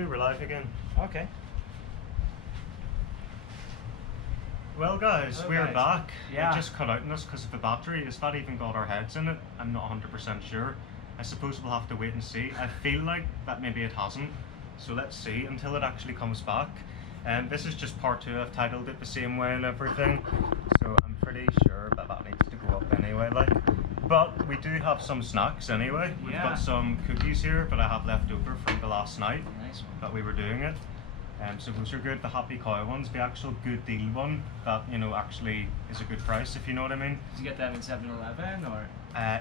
you, we're live again. Okay. Well guys, Hello, we're guys. back. Yeah. We just cut out on us because of the battery. Has that even got our heads in it? I'm not 100% sure. I suppose we'll have to wait and see. I feel like that maybe it hasn't. So let's see until it actually comes back. And this is just part 2. I've titled it the same way and everything. So I'm pretty sure that needs to go up anyway, like. But we do have some snacks anyway. We've got some cookies here that I have left over from the last night Nice one. that we were doing it. So those are good, the Happy Cow ones, the actual good deal one that, you know, actually is a good price, if you know what I mean. Did you get them in 7-Eleven or?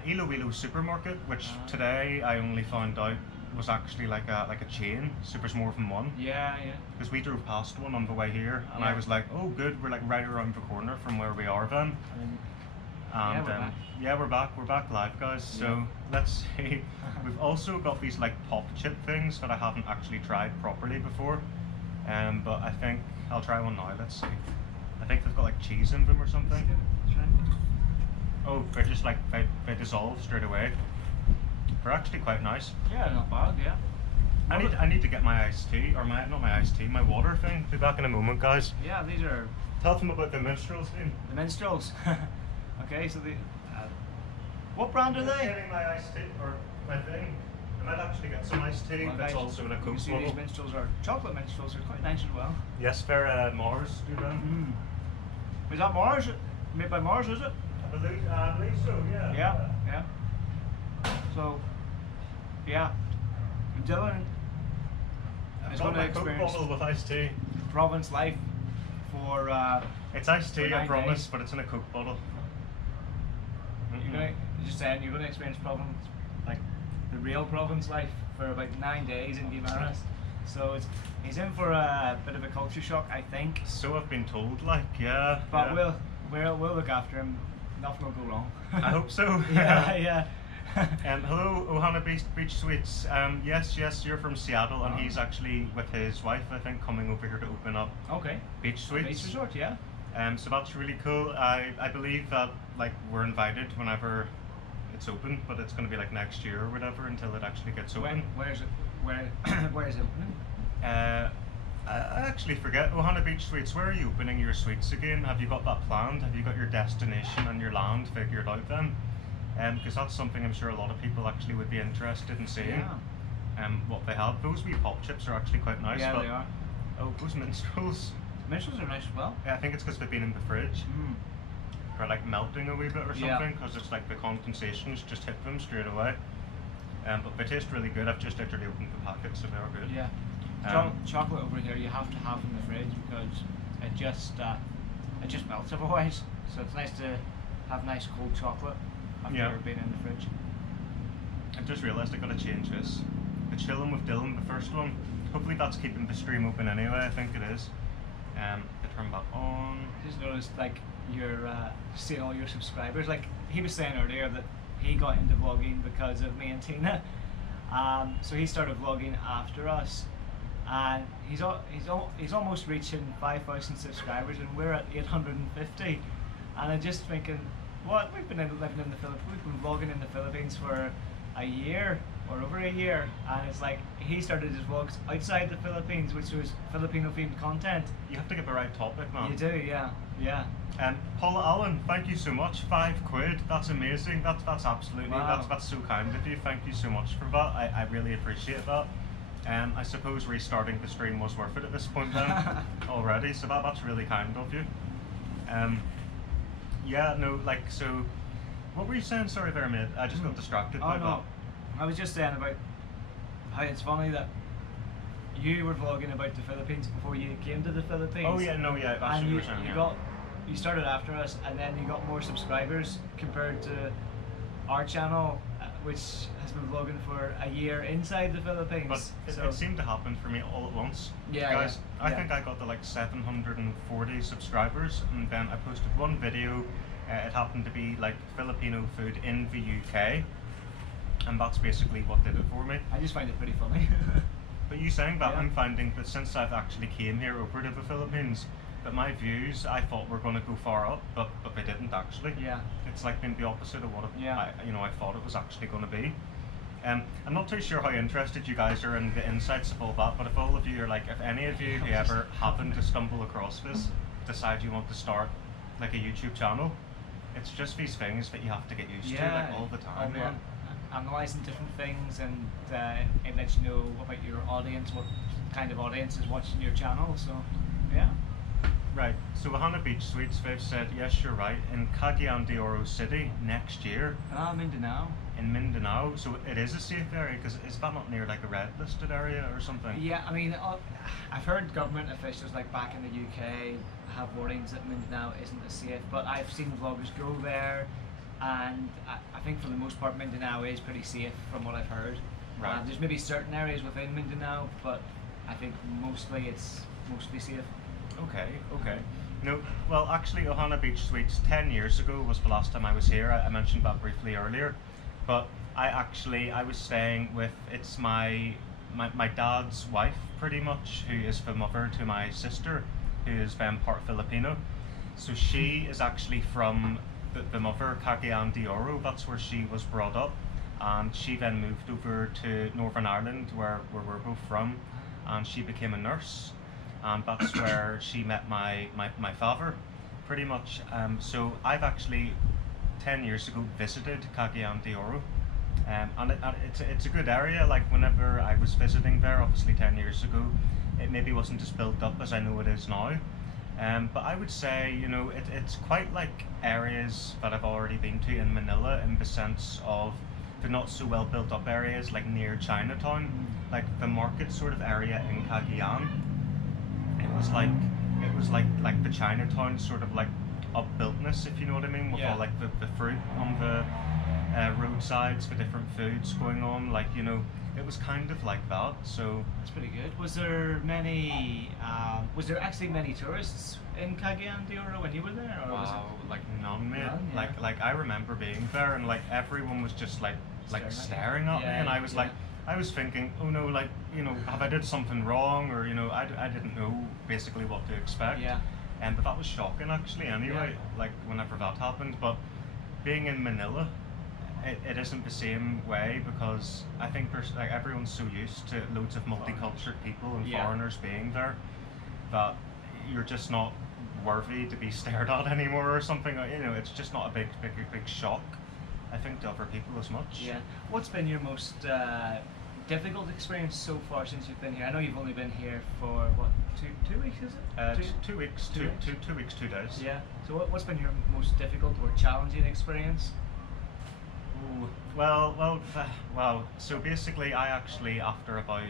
Iloilo supermarket, which today I only found out was actually like a chain, so there's more than one. Yeah. Because we drove past one on the way here, and I was like, oh good, we're like right around the corner from where we are then. And we're back live guys, so let's see. We've also got these like pop chip things that I haven't actually tried properly before. But I think I'll try one now, let's see. I think they've got like cheese in them or something. Oh, they're just like, they dissolve straight away. They're actually quite nice. Yeah, not bad, yeah. I need to get my iced tea, or not my iced tea, my water thing. Be back in a moment guys. Yeah, these are... Tell them about the minstrels thing. The minstrels. Okay, so the... what brand are they? Getting my iced tea, or my thing. I might actually get some iced tea, that's also in a Coke see bottle. these minstrels are chocolate minstrels, they're quite nice as well. Yes, they're Mars, do them. Is that Mars? Made by Mars, is it? I believe so, yeah. Yeah. So, yeah. Dillon is going to experience Coke bottle with iced tea. province life for it's iced tea, for I 9 promise, days. but it's in a Coke bottle. You're going to experience province, like the real province life for about 9 days in Guimaras. So he's in for a bit of a culture shock, I think. So I've been told, like, yeah. But we'll look after him. Nothing will go wrong. I hope so. yeah. Hello, Ohana Beach Sweets. Yes, you're from Seattle, and he's actually with his wife, I think, coming over here to open up Beach Sweets. Beach resort, yeah. So that's really cool. I believe that like we're invited whenever it's open, but it's going to be like next year or whatever until it actually gets open. Where is it? Where is it opening? I actually forget. Ohana Beach Sweets, where are you opening your sweets again? Have you got that planned? Have you got your destination and your land figured out then? Because that's something I'm sure a lot of people actually would be interested in seeing. Yeah. What they have. Those wee pop chips are actually quite nice. Yeah, but, they are. Oh, those minstrels. Minstrels are nice as well. Yeah, I think it's because they've been in the fridge. They're like melting a wee bit or something, because it's like the condensations just hit them straight away. But they taste really good. I've just literally opened the packet, so they're good. Yeah. Chocolate over here you have to have in the fridge because it just melts otherwise. So it's nice to have nice cold chocolate after being in the fridge. I just realised I gotta change this. The Chillin with Dillon, the first one. Hopefully that's keeping the stream open anyway. I think it is. I turn back on. I just noticed like you're seeing all your subscribers. Like he was saying earlier that he got into vlogging because of me and Tina. So he started vlogging after us, and he's almost reaching 5,000 subscribers, and we're at 850. And I'm just thinking, what, we've been living in the Philippines, we've been vlogging in the Philippines for a year or over a year, and it's like he started his vlogs outside the Philippines, which was Filipino themed content. You have to get the right topic, man. You do, yeah. Paula Allen, thank you so much. £5, that's amazing. That's absolutely that's so kind of you. Thank you so much for that. I really appreciate that. I suppose restarting the stream was worth it at this point then already. So that's really kind of you. Yeah, no, like, so what were you saying? Sorry there, mate. I just got distracted by that. I was just saying about how it's funny that you were vlogging about the Philippines before you came to the Philippines. Oh yeah, no, yeah, that's what you were saying. You started after us, and then you got more subscribers compared to our channel, which has been vlogging for a year inside the Philippines. But it seemed to happen for me all at once. Yeah, guys, I think I got to like 740 subscribers, and then I posted one video. It happened to be like Filipino food in the UK, and that's basically what did it for me. I just find it pretty funny. But you saying that, I'm finding that since I've actually came here over to the Philippines, that my views I thought were going to go far up, but they didn't actually. Yeah. It's like been the opposite of what I thought it was actually going to be. I'm not too sure how interested you guys are in the insights of all that, but if all of you are like, if any of you who ever happen to stumble across this, decide you want to start like a YouTube channel, it's just these things that you have to get used to like all the time. Yeah. Analysing different things, and it lets you know about your audience, what kind of audience is watching your channel. So, yeah. Right. So Ohana Beach Suites, they've said, yes, you're right, in Cagayan de Oro City next year. Mindanao. In Mindanao, so it is a safe area, because is that not near like a red listed area or something? Yeah, I mean, I've heard government officials like back in the UK have warnings that Mindanao isn't as safe, but I've seen vloggers go there, and I think for the most part Mindanao is pretty safe from what I've heard. Right. There's maybe certain areas within Mindanao, but I think it's mostly safe. Okay. No, well, actually, Ohana Beach Suites 10 years ago was the last time I was here. I mentioned that briefly earlier, but I was staying with, it's my dad's wife, pretty much, who is the mother to my sister, who is part Filipino. So she is actually from the mother, Cagayan de Oro. That's where she was brought up, and she then moved over to Northern Ireland, where we're both from, and she became a nurse. And that's where she met my father, pretty much. So I've actually 10 years ago visited Cagayan de Oro, and it's a good area. Like whenever I was visiting there, obviously 10 years ago, it maybe wasn't as built up as I know it is now. But I would say, you know, it's quite like areas that I've already been to in Manila, in the sense of the not so well built up areas like near Chinatown, like the market sort of area in Cagayan. It was like the Chinatown sort of like upbuiltness, if you know what I mean, with all like the fruit on the roadsides, the different foods going on, like, you know, it was kind of like that. So That's pretty good. Was there actually many tourists in Cagayan de Oro when you were there, or was it? Like none, mate. None, yeah. Like I remember being there, and like everyone was just like staring at me, and I was like, I was thinking, oh no, like, you know, have I did something wrong, or, you know, I didn't know basically what to expect. Yeah. But that was shocking actually anyway, like whenever that happened. But being in Manila, it isn't the same way, because I think there's like everyone's so used to loads of multicultural people and foreigners being there, that you're just not worthy to be stared at anymore or something. You know, it's just not a big shock, I think, to other people as much. Yeah. What's been your most difficult experience so far since you've been here? I know you've only been here for what, two weeks, is it? 2 weeks, 2 weeks, 2 days. Yeah. So what's been your most difficult or challenging experience? Ooh, well. So basically, I actually, after about,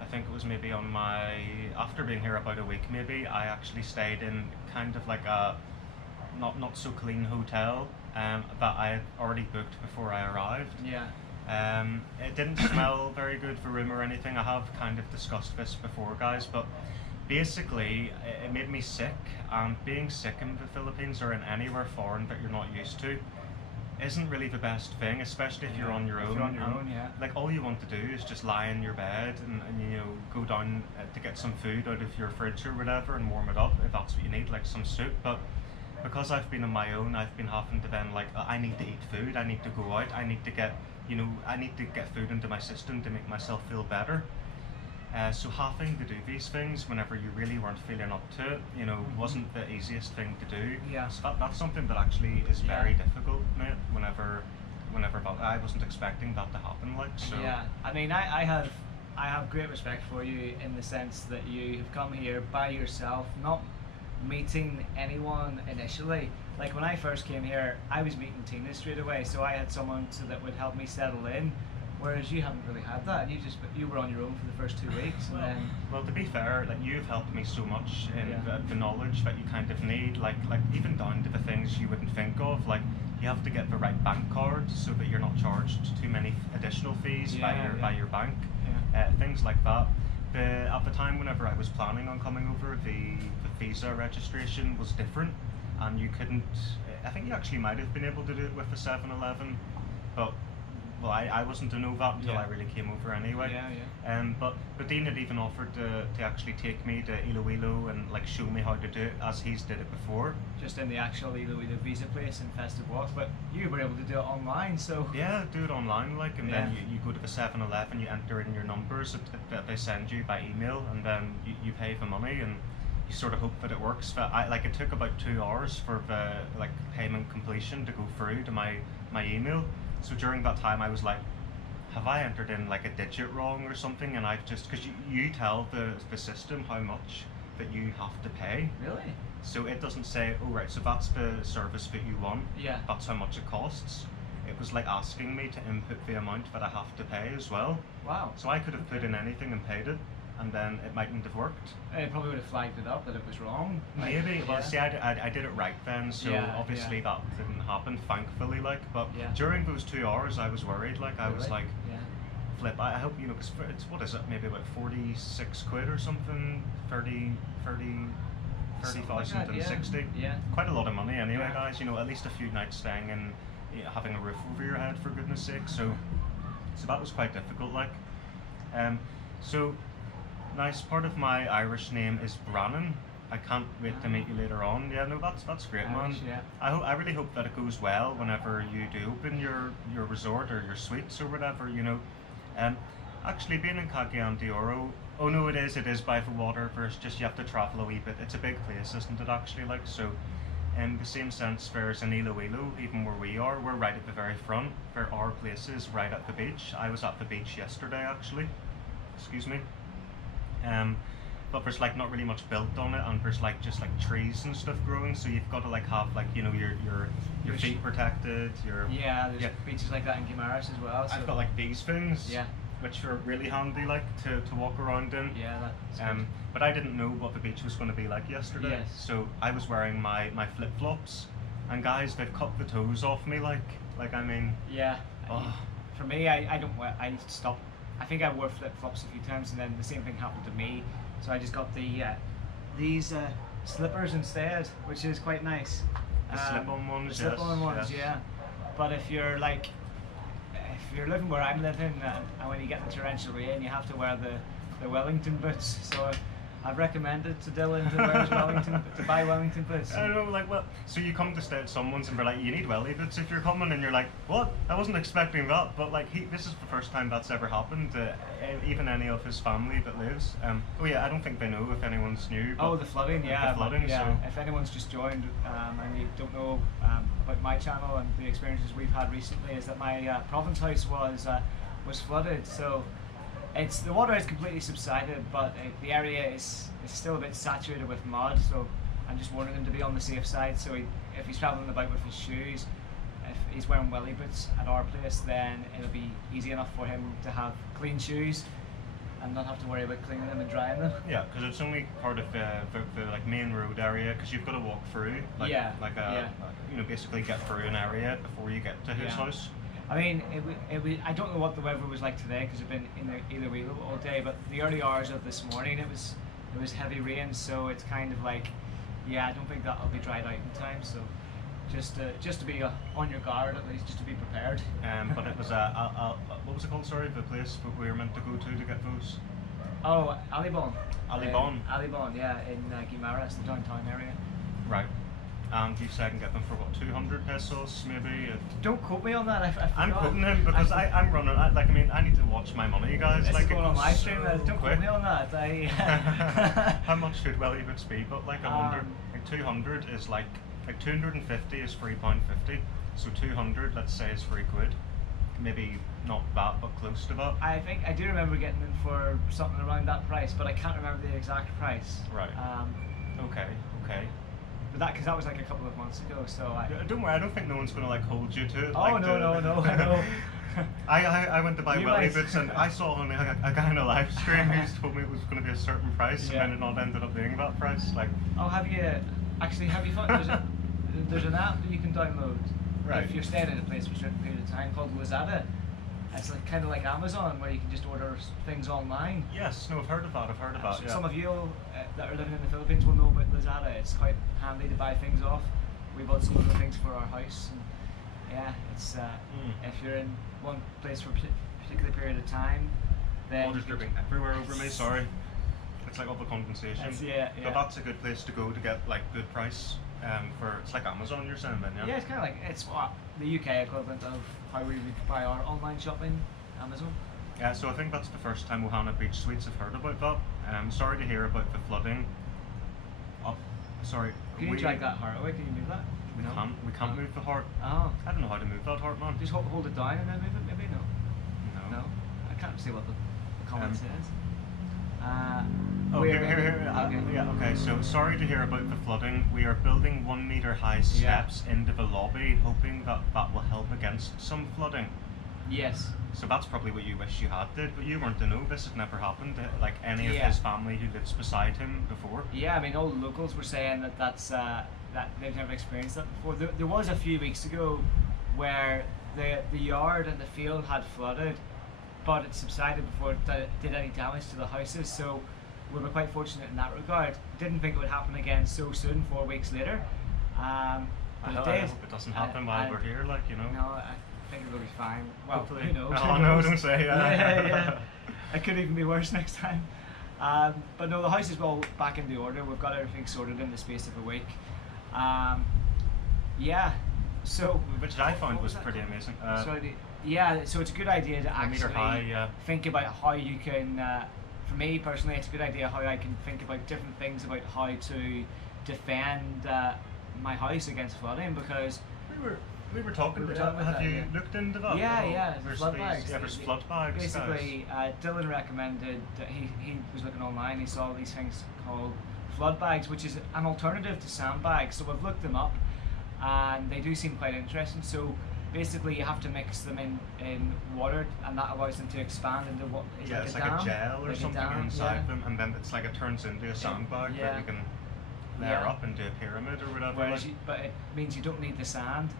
I think it was maybe after being here about a week, maybe, I actually stayed in kind of like a not so clean hotel that I had already booked before I arrived. Yeah. It didn't smell very good, the room or anything. I have kind of discussed this before, guys, but basically it made me sick, and being sick in the Philippines or in anywhere foreign that you're not used to isn't really the best thing, especially if you're on your own. If you're on your own, yeah. Like, all you want to do is just lie in your bed and you know, go down to get some food out of your fridge or whatever and warm it up if that's what you need, like some soup. But because I've been on my own, I've been having to then, like, I need to eat food, I need to go out, I need to get, you know, I need to get food into my system to make myself feel better. So having to do these things whenever you really weren't feeling up to it, you know, wasn't the easiest thing to do. Yeah. So that's something that actually is very difficult, mate, whenever I wasn't expecting that to happen, like, so. Yeah, I mean, I have great respect for you in the sense that you have come here by yourself, not meeting anyone initially. Like, when I first came here, I was meeting Tina straight away, so I had someone that would help me settle in. Whereas you haven't really had that. You were on your own for the first 2 weeks, and then. Well, to be fair, like, you've helped me so much in the knowledge that you kind of need, like even down to the things you wouldn't think of, like you have to get the right bank card so that you're not charged too many additional fees by your bank, things like that. At the time, whenever I was planning on coming over, the visa registration was different, and you couldn't. I think you actually might have been able to do it with the 7-Eleven, but well, I wasn't to know that until I really came over anyway. But Dean had even offered to actually take me to Iloilo and like show me how to do it as he's did it before. Just in the actual Iloilo visa place in Festive Walk, but you were able to do it online, so. Yeah, do it online, like, and then you go to the 7-Eleven, you enter in your numbers that they send you by email, and then you pay the money, and you sort of hope that it works. But it took about 2 hours for the like payment completion to go through to my email. So during that time, I was like, have I entered in like a digit wrong or something? And I've just, because you tell the system how much that you have to pay. Really? So it doesn't say, oh right, so that's the service that you want. Yeah. That's how much it costs. It was like asking me to input the amount that I have to pay as well. Wow. So I could have put in anything and paid it, and then it mightn't have worked. It probably would have flagged it up that it was wrong. Maybe. Well, see, I did it right then, so obviously that didn't happen, thankfully. Like, but during those 2 hours, I was worried. Like, I was like, flip. I hope because it's what is it? Maybe about 46 quid or something. 30,060. Yeah. Quite a lot of money anyway, guys. At least a few nights staying and having a roof over your head, for goodness sake. So that was quite difficult. Like, so nice. Part of my Irish name is Brannan. I can't wait to meet you later on. Yeah, no, that's great, Irish, man. I really hope that it goes well whenever you do open your resort or your suites or whatever. Actually being in Cagayan de Oro. Oh no, it is by the water. First, just you have to travel a wee bit. It's a big place, isn't it? Actually, like so. In the same sense, there's in Iloilo, even where we are, we're right at the very front. There are places right at the beach. I was at the beach yesterday, actually. Excuse me. But there's like not really much built on it, and there's like just like trees and stuff growing. So you've got to like have like your feet protected. There's beaches like that in Guimaras as well. So. I've got like these things. Yeah. Which are really handy, like to walk around in. Yeah, that's good. But I didn't know what the beach was going to be like yesterday. Yes. So I was wearing my flip flops, and guys, they've cut the toes off me. Like I mean. Yeah. Oh. For me, I don't wear. I stopped. I think I wore flip flops a few times, and then the same thing happened to me. So I just got these slippers instead, which is quite nice. The slip-on ones. The slip-on ones, yeah. But if you're living where I'm living, and when you get the torrential rain, you have to wear the Wellington boots. So I've recommended to Dillon to buy Wellington boots. I don't know, like what? So you come to stay at someone's and they're like, you need welly boots if you're coming, and you're like, what? I wasn't expecting that. But like, this is the first time that's ever happened to even any of his family that lives. Oh yeah, I don't think they know if anyone's new. Oh, the flooding, yeah. The flooding, yeah. So. If anyone's just joined and you don't know about my channel and the experiences we've had recently, is that my province house was flooded. So. The water has completely subsided, but the area is still a bit saturated with mud, so I'm just warning him to be on the safe side. So if he's travelling about with his shoes, if he's wearing welly boots at our place, then it'll be easy enough for him to have clean shoes and not have to worry about cleaning them and drying them. Yeah, because it's only part of the like main road area, because you've got to walk through, basically get through an area before you get to his house. I mean, I don't know what the weather was like today because I've been in Iloilo all day, but the early hours of this morning it was heavy rain, so it's kind of like, I don't think that'll be dried out in time. So just to be on your guard at least, just to be prepared. But it was what was it called? Sorry, the place that we were meant to go to get those. Oh, Alibon. Alibon, yeah, in Guimaras, the downtown area. Right. And you said I can get them for what, 200 pesos maybe? Don't quote me on that. I'm quoting him because I'm running. I need to watch my money, guys. It's like going on live stream. Don't quote me on that. How much should welly boots be? But like 100, like 200 is like 250 is £3.50. So 200, let's say, is £3. Maybe not that, but close to that. I do remember getting them for something around that price, but I can't remember the exact price. Right. Okay. But because that was like a couple of months ago, so don't worry. I don't think no one's gonna like hold you to it. Oh like no, I know. I went to buy welly boots and I saw on a guy in a live stream who told me it was going to be a certain price, and then it not ended up being that price. Like. Oh, have you found? There's an app that you can download if you're staying in a place for a certain period of time called Lazada. It's like kind of like Amazon, where you can just order things online. Yes, no, I've heard of that. Yeah. Some of you that are living in the Philippines will know about Lazada. It's quite handy to buy things off. We bought some of the things for our house. And yeah, it's if you're in one place for a particular period of time, then Water's dripping everywhere over me. Sorry, it's like all the condensation. Yeah. But that's a good place to go to get like good price. For it's like Amazon, you're saying then, yeah? Yeah, it's kind of like it's what the UK equivalent of how we would buy our online shopping, Amazon. Yeah, so I think that's the first time Ohana Beach Suites have heard about that. Sorry to hear about the flooding. Oh, sorry. Can you drag that heart away? Can you move that? We can't move the heart. Oh. I don't know how to move that heart, man. Just hold it down and then move it, maybe? No. No? I can't see what the comment says. Okay, so sorry to hear about the flooding. We are building 1 meter high steps into the lobby, hoping that that will help against some flooding. Yes. So that's probably what you wish you had did, but you weren't to know this had never happened to like any of his family who lives beside him before. Yeah, I mean all the locals were saying that that they've never experienced that before. There was a few weeks ago where the yard and the field had flooded, but it subsided before it did any damage to the houses. So we were quite fortunate in that regard. Didn't think it would happen again so soon, 4 weeks later. But I it did. hope it doesn't happen while we're here, like, you know. No, I think it'll be fine. Well, hopefully. who knows? Oh no, don't say yeah. It could even be worse next time. But no, the house is all back in the order. We've got everything sorted in the space of a week. Yeah. So. Which I found was pretty amazing. Yeah, so it's a good idea to actually high, think about how you can. For me personally, it's a good idea how I can think about different things about how to defend my house against flooding, because we were talking about that. Have you looked into that? Yeah, There's flood bags. Yeah, there's flood bags. Basically, Dillon recommended that he was looking online. He saw these things called flood bags, which is an alternative to sandbags. So we've looked them up, and they do seem quite interesting. So basically, you have to mix them in water, and that allows them to expand into what is like it's a like dam, a gel or something inside them, and then it's like it turns into a sandbag that you can layer up into a pyramid or whatever. Whereas but it means you don't need the sand,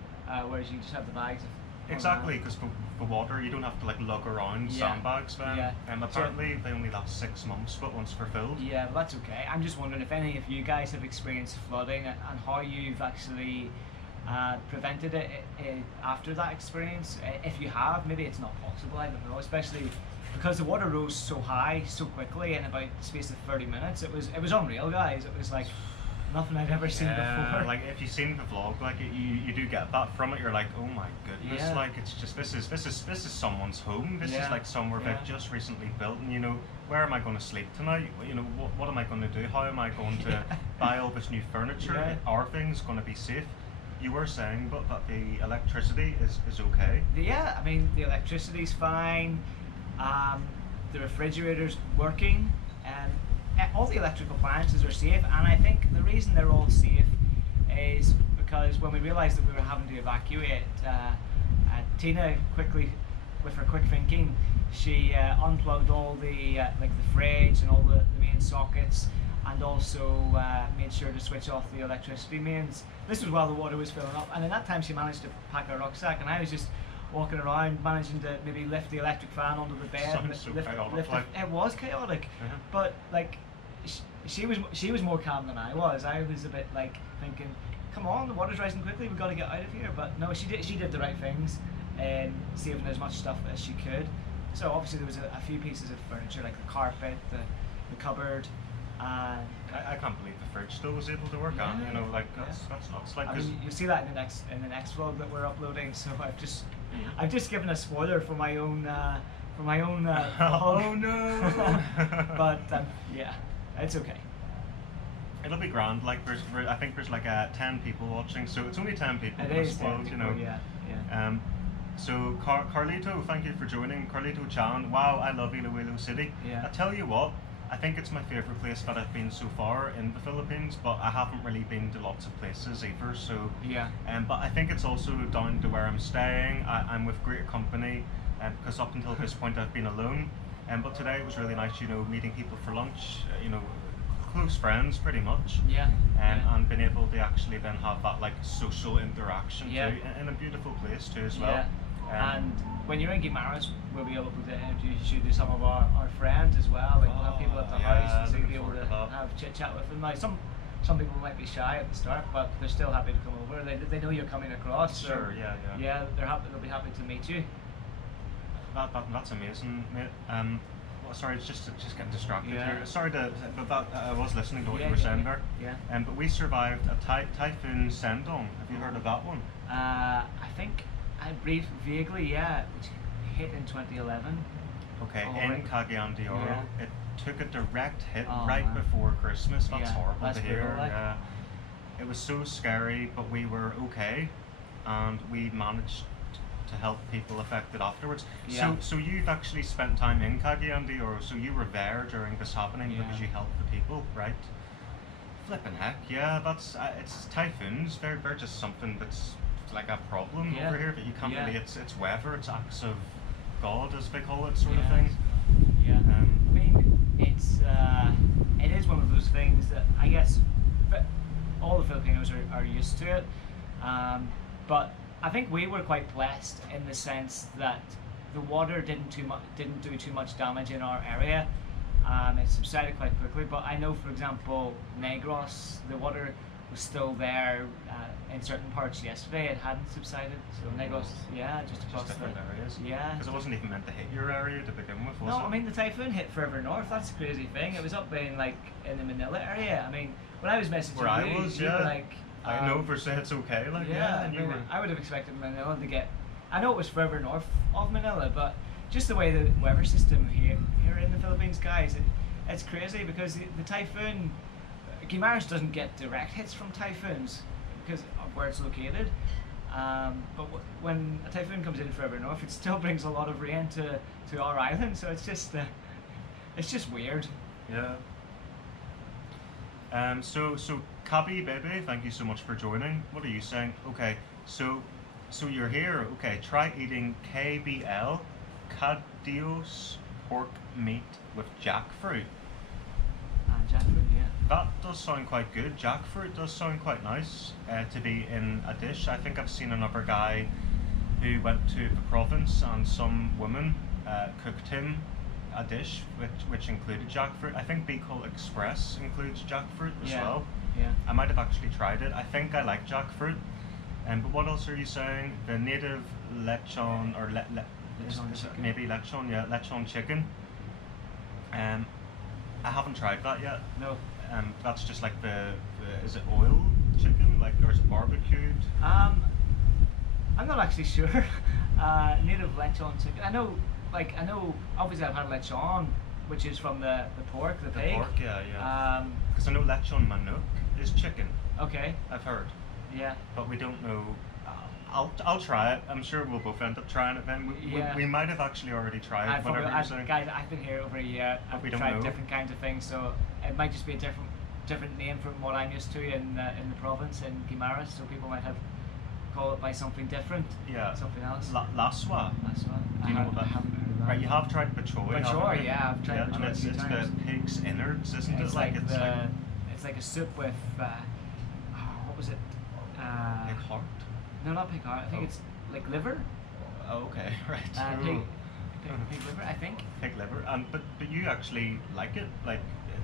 whereas you just have the bags. Exactly, because for water you don't have to like lug around sandbags then. And apparently they only last 6 months, but once they're filled. Yeah, well, that's okay. I'm just wondering if any of you guys have experienced flooding and how you've actually prevented it after that experience. If you have, maybe it's not possible, I don't know, especially because the water rose so high so quickly in about the space of 30 minutes. It was unreal, guys. It was like nothing I'd ever seen before. Like if you've seen the vlog, like you do get that from it. You're like, oh my goodness, like it's just this is someone's home. This is like somewhere they've just recently built, and you know, where am I going to sleep tonight? You know, what am I going to do? How am I going to buy all this new furniture? Are things going to be safe? You were saying, but that the electricity is okay. Yeah, I mean the electricity's fine. The refrigerator's working, and all the electrical appliances are safe. And I think the reason they're all safe is because when we realised that we were having to evacuate, Tina quickly, with her quick thinking, she unplugged all the like the fridge and all the main sockets, and also made sure to switch off the electricity mains. This was while the water was filling up, and in that time she managed to pack her rucksack, and I was just walking around managing to maybe lift the electric fan onto the bed. It was chaotic, but like she was more calm than I was. I was a bit like thinking, come on, the water's rising quickly, we've got to get out of here. But no, she did the right things and saving as much stuff as she could. So obviously there was a few pieces of furniture like the carpet, the cupboard. I can't believe the fridge still was able to work on. You know, like that's nuts. Like, I mean, you'll see that in the next vlog that we're uploading. So I've just given a spoiler for my own vlog. Oh no! But yeah, it's okay. It'll be grand. Like I think there's like 10 people watching, so it's only 10 people. It is 10 world, people, you know. Yeah. So Carlito, thank you for joining. Carlito Chan, wow, I love Iloilo City. Yeah. I tell you what, I think it's my favourite place that I've been so far in the Philippines, but I haven't really been to lots of places either. So but I think it's also down to where I'm staying. I'm with great company, because up until this point I've been alone. But today it was really nice, you know, meeting people for lunch. You know, close friends pretty much. And being able to actually then have that like social interaction too, in a beautiful place too as well. And when you're in Guimaras, we'll be able to introduce you to some of our friends as well. Like we'll have people at the house, so you'll be able to have chit chat with them. Now some people might be shy at the start, but they're still happy to come over. They know you're coming across. So Sure, yeah. yeah, they'll be happy to meet you. That's amazing, mate. Well, sorry, it's just getting distracted Yeah. here. Sorry but that I was listening to what Yeah, you were yeah, saying yeah. there. Yeah. But we survived a typhoon Sendong. Have you heard of that one? I think I briefed vaguely, yeah, which hit in 2011. Okay, Oh, in right. Cagayan de Oro, Yeah. it took a direct hit Oh, right man. before Christmas. That's Yeah, horrible that's to hear. brutal, like. Yeah, it was so scary, but we were okay, and we managed to help people affected afterwards. Yeah. So you've actually spent time in Cagayan de Oro, so you were there during this happening Yeah. because you helped the people, right? Flipping heck, yeah. That's it's typhoons. They're just something that's like a problem Yeah. over here, but you can't Yeah. really. It's weather. It's acts of God, as they call it, sort of Yeah. thing. Yeah. I mean, it is one of those things that I guess all the Filipinos are used to it, but I think we were quite blessed in the sense that the water didn't do too much damage in our area. It subsided quite quickly, but I know, for example, Negros, the water was still there in certain parts yesterday. It hadn't subsided, so Negros, yeah, just across Just different areas. yeah. Because it wasn't even meant to hit your area to begin with, was No, it? I mean the typhoon hit further north. That's the crazy thing. It was up in the Manila area. I mean, when I was messaging Where I you, was, you yeah. were like, I know for say it's okay, like yeah. and I you mean, were. I would have expected Manila to get. I know it was further north of Manila, but just the way the weather system here in the Philippines, guys, it's crazy because the typhoon, Guimaras doesn't get direct hits from typhoons because of where it's located. But when a typhoon comes in further north, it still brings a lot of rain to our island. So it's just weird. Yeah. So Cabby baby, thank you so much for joining. What are you saying? Okay, so you're here. Okay, try eating KBL, Cadios pork meat with jackfruit. Jackfruit, yeah. That does sound quite good. Jackfruit does sound quite nice to be in a dish. I think I've seen another guy who went to the province and some woman cooked him a dish which included jackfruit. I think Bicol Express includes jackfruit as Yeah. well. Yeah. I might have actually tried it. I think I like jackfruit. But what else are you saying? The native lechon or Lechon is it chicken. maybe lechon? Yeah, lechon chicken. I haven't tried that yet. No. That's just like the is it oil chicken, like, or is it barbecued? I'm not actually sure. Native lechon chicken. I know, obviously I've had lechon, which is from the pork, the pig. Pork, yeah. Because I know lechon manok is chicken. Okay. I've heard, Yeah. but we don't know. I'll try it. I'm sure we'll both end up trying it then. Yeah. We might have actually already tried it. Whatever you're saying. Guys, I've been here over a year. But I've we don't tried know. different kinds of things, so it might just be a different name from what I'm used to in the province in Guimaras. So people might have call it by something different. Yeah. Something else. Laswa. That's one. Do you know what that? I haven't heard of that. Right, you have tried bachoy. Bachoy, haven't you? yeah, I've tried and bachoy a it's few the times. pig's innards, isn't It's it? like it's like it's like a soup with what was it? pig heart. No, not pig heart. I think Oh. it's like liver. Oh, okay, right. Pig Ooh. liver, I think. Pig liver, but you actually like it? Like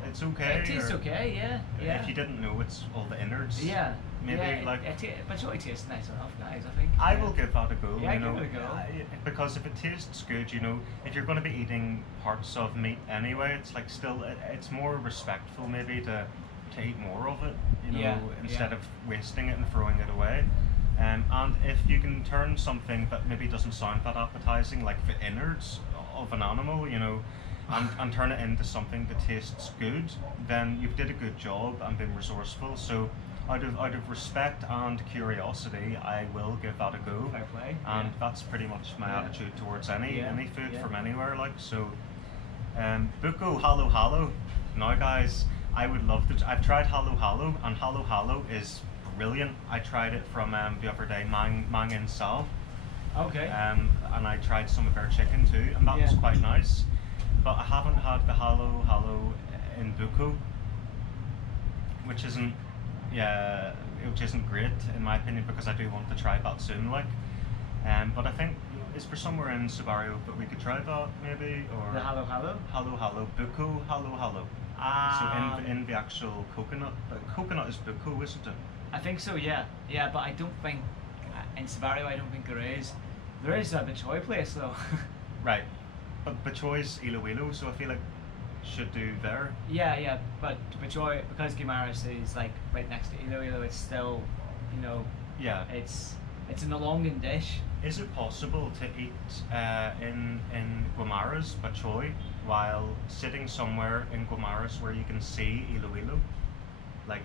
it's okay? It tastes or okay, yeah. If you didn't know it's all the innards, Yeah. maybe yeah, like. bachoy tastes nice enough, guys. I think. I will give that a go. Yeah, you know, give it a go. because if it tastes good, you know, if you're going to be eating parts of meat anyway, it's like still it's more respectful maybe to eat more of it, you know, Yeah, instead yeah. of wasting it and throwing it away. And if you can turn something that maybe doesn't sound that appetizing, like the innards of an animal, you know, and turn it into something that tastes good, then you've did a good job and been resourceful. So out of respect and curiosity, I will give that a go. Fair play. And yeah. that's pretty much my Yeah. attitude towards any Yeah, food yeah. from anywhere, like so. Buko Halo Halo. Now guys, I would love to. I've tried Halo Halo, and Halo Halo is brilliant. I tried it from the other day, Mang in Sal. Okay. And I tried some of their chicken too, and that was Yeah. quite nice. But I haven't had the Halo in Buko, which isn't great in my opinion, because I do want to try that soon, like. But I think is there somewhere in Subaru that we could try that maybe, or The Halo Halo. Buko Halo. So in the actual coconut, coconut is buko, isn't it? I think so, yeah. Yeah, but I don't think, in Savario, I don't think there is. There is a Bachoy place, though. Right. But Bachoy's Iloilo, so I feel like should do there. Yeah, but Bachoy, because Guimaras is like right next to Iloilo, it's still, you know, Yeah. it's an Olongan dish. Is it possible to eat in Guimaras Bachoy while sitting somewhere in Guimaras where you can see Iloilo? Like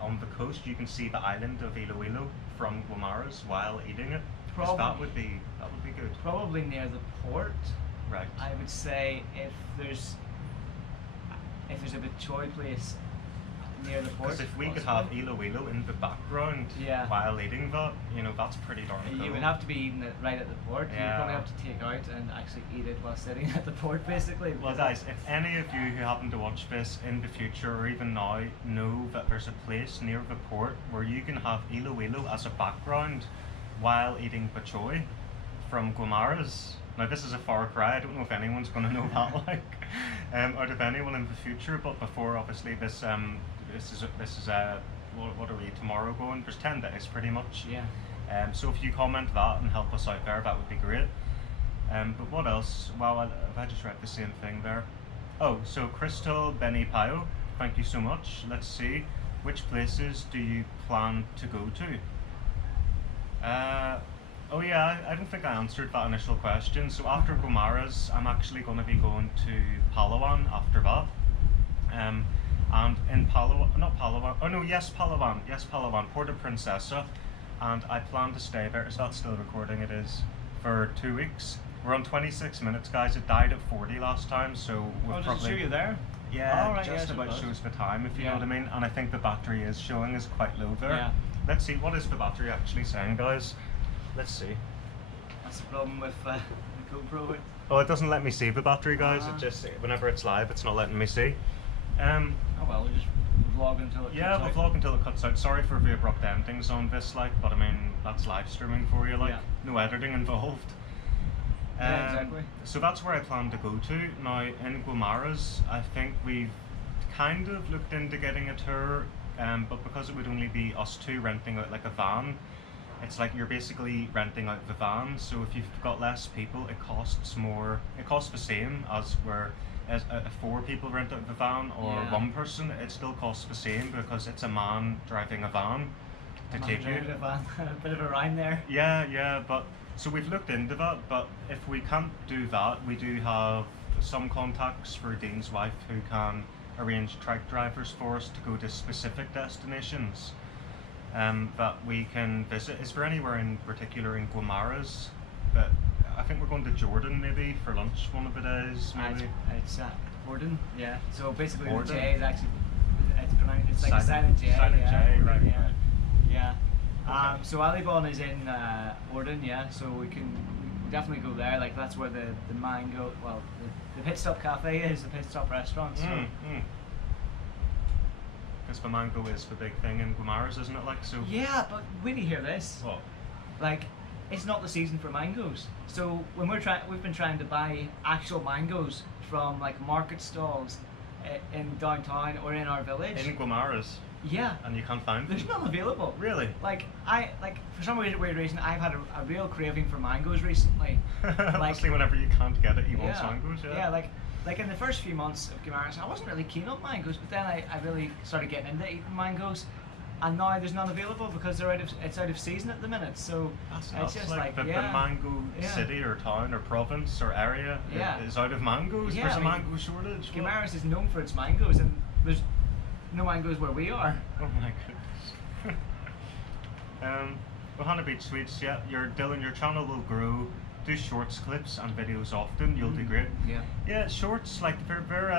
on the coast, you can see the island of Iloilo from Guimaras while eating it. 'Cause that would be good. Probably near the port. Right. I would say if there's a Bachoy place near the port. Because if we could have Iloilo in the background Yeah. while eating that, you know, that's pretty darn cool. You would have to be eating it right at the port. Yeah. You'd probably have to take out and actually eat it while sitting at the port, basically. Well, because guys, if any of you who happen to watch this in the future or even now know that there's a place near the port where you can have Iloilo as a background while eating Bachoy from Guimaras. Now, this is a far cry. I don't know if anyone's going to know that, out of anyone in the future. But before, obviously, this is what are we tomorrow going? There's 10 days pretty much. Yeah. So if you comment that and help us out there, that would be great. But what else? Wow, I just read the same thing there. Oh, so Crystal Benny Pio, thank you so much. Let's see, which places do you plan to go to? Oh yeah, I don't think I answered that initial question. So after Guimaras, I'm actually going to be going to Palawan after that. And in Palawan, Puerto Princesa, and I plan to stay there. Is that still recording? It is, for 2 weeks. We're on 26 minutes, guys. It died at 40 last time, so we'll Does probably. it show you there? Yeah, Oh, right, just yes, it about does. shows the time, if you Yeah. know what I mean. And I think the battery is showing is quite low there. Yeah. Let's see, what is the battery actually saying, guys? Let's see. That's the problem with the GoPro. Oh, it doesn't let me see the battery, guys. Ah. It just, whenever it's live, it's not letting me see. Oh well, we'll just vlog until it Yeah, cuts we'll out. vlog until it cuts out. Sorry for the abrupt endings on this, but I mean, that's live streaming for you, Yeah. no editing involved. Yeah, exactly. So that's where I plan to go to. Now, in Guimaras, I think we've kind of looked into getting a tour, but because it would only be us two renting out like a van, it's like you're basically renting out the van. So if you've got less people, it costs more. It costs the same as if 4 people rent out the van or Yeah. 1 person. It still costs the same because it's a man driving a van to Man, take you. driving a van. A bit of a rhyme there. Yeah, but so we've looked into that, but if we can't do that, we do have some contacts for Dean's wife who can arrange trike drivers for us to go to specific destinations that we can visit. Is there anywhere in particular in Guimaras? But I think we're going to Jordan maybe for lunch one of the days, maybe. It's Gordon. Yeah. So basically, Gordon? the J is actually it's pronounced. It's like a Silent- silent J. silent yeah, J, Gordon, right, Yeah. right. Yeah. Okay. So Alibon is in Gordon. Yeah. So we can definitely go there. Like that's where the mango. Well, the Pit Stop Cafe is the Pit Stop restaurant. So. Because the mango is the big thing in Guimaras, isn't it? Like so. Yeah, but wait to hear this. What? Like, it's not the season for mangoes. So when we've been trying to buy actual mangoes from like market stalls in downtown or in our village. In Guimaras, Yeah, and you can't find them. there's none available. Really? Like for some weird reason, I've had a real craving for mangoes recently. Obviously, whenever you can't get it, you want Yeah, mangoes. yeah, like in the first few months of Guimaras, I wasn't really keen on mangoes, but then I really started getting into eating mangoes, and now there's none available because it's out of season at the minute. So That's it's nuts. just Like the yeah, mango yeah. city or town or province or area Yeah. is out of mangoes. Yeah, There's I a mean, mango shortage. What? Guimaras is known for its mangoes, and there's no mangoes where we are. Oh my goodness. Ohana Beach Sweets, yeah, Dillon, your channel will grow. Do shorts, clips, and videos often. You'll do great. Yeah. Yeah, shorts, like they're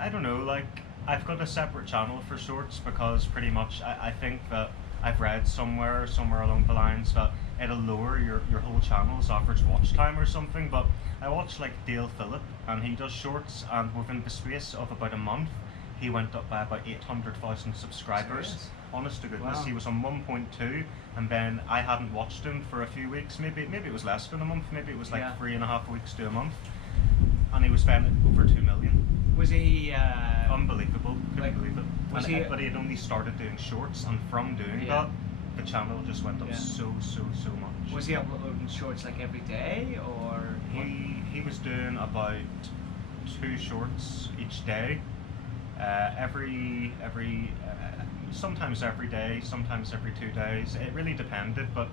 I don't know, like I've got a separate channel for shorts because pretty much I think that I've read somewhere along the lines that it'll lower your whole channel's average watch time or something. But I watched like Dale Phillip, and he does shorts, and within the space of about a month, he went up by about 800,000 subscribers. Serious? Honest to goodness, Wow. he was on 1.2, and then I hadn't watched him for a few weeks. Maybe it was less than a month. Maybe it was like Yeah. 3.5 weeks to a month, and he was spending over 2 million. Was he? Unbelievable. Couldn't like, believe it. was And he- but he had only started doing shorts, and from doing Yeah. that, the channel just went up Yeah. so much. Was he uploading shorts like every day, or? He was doing about 2 shorts each day, sometimes every day, sometimes every 2 days. It really depended, but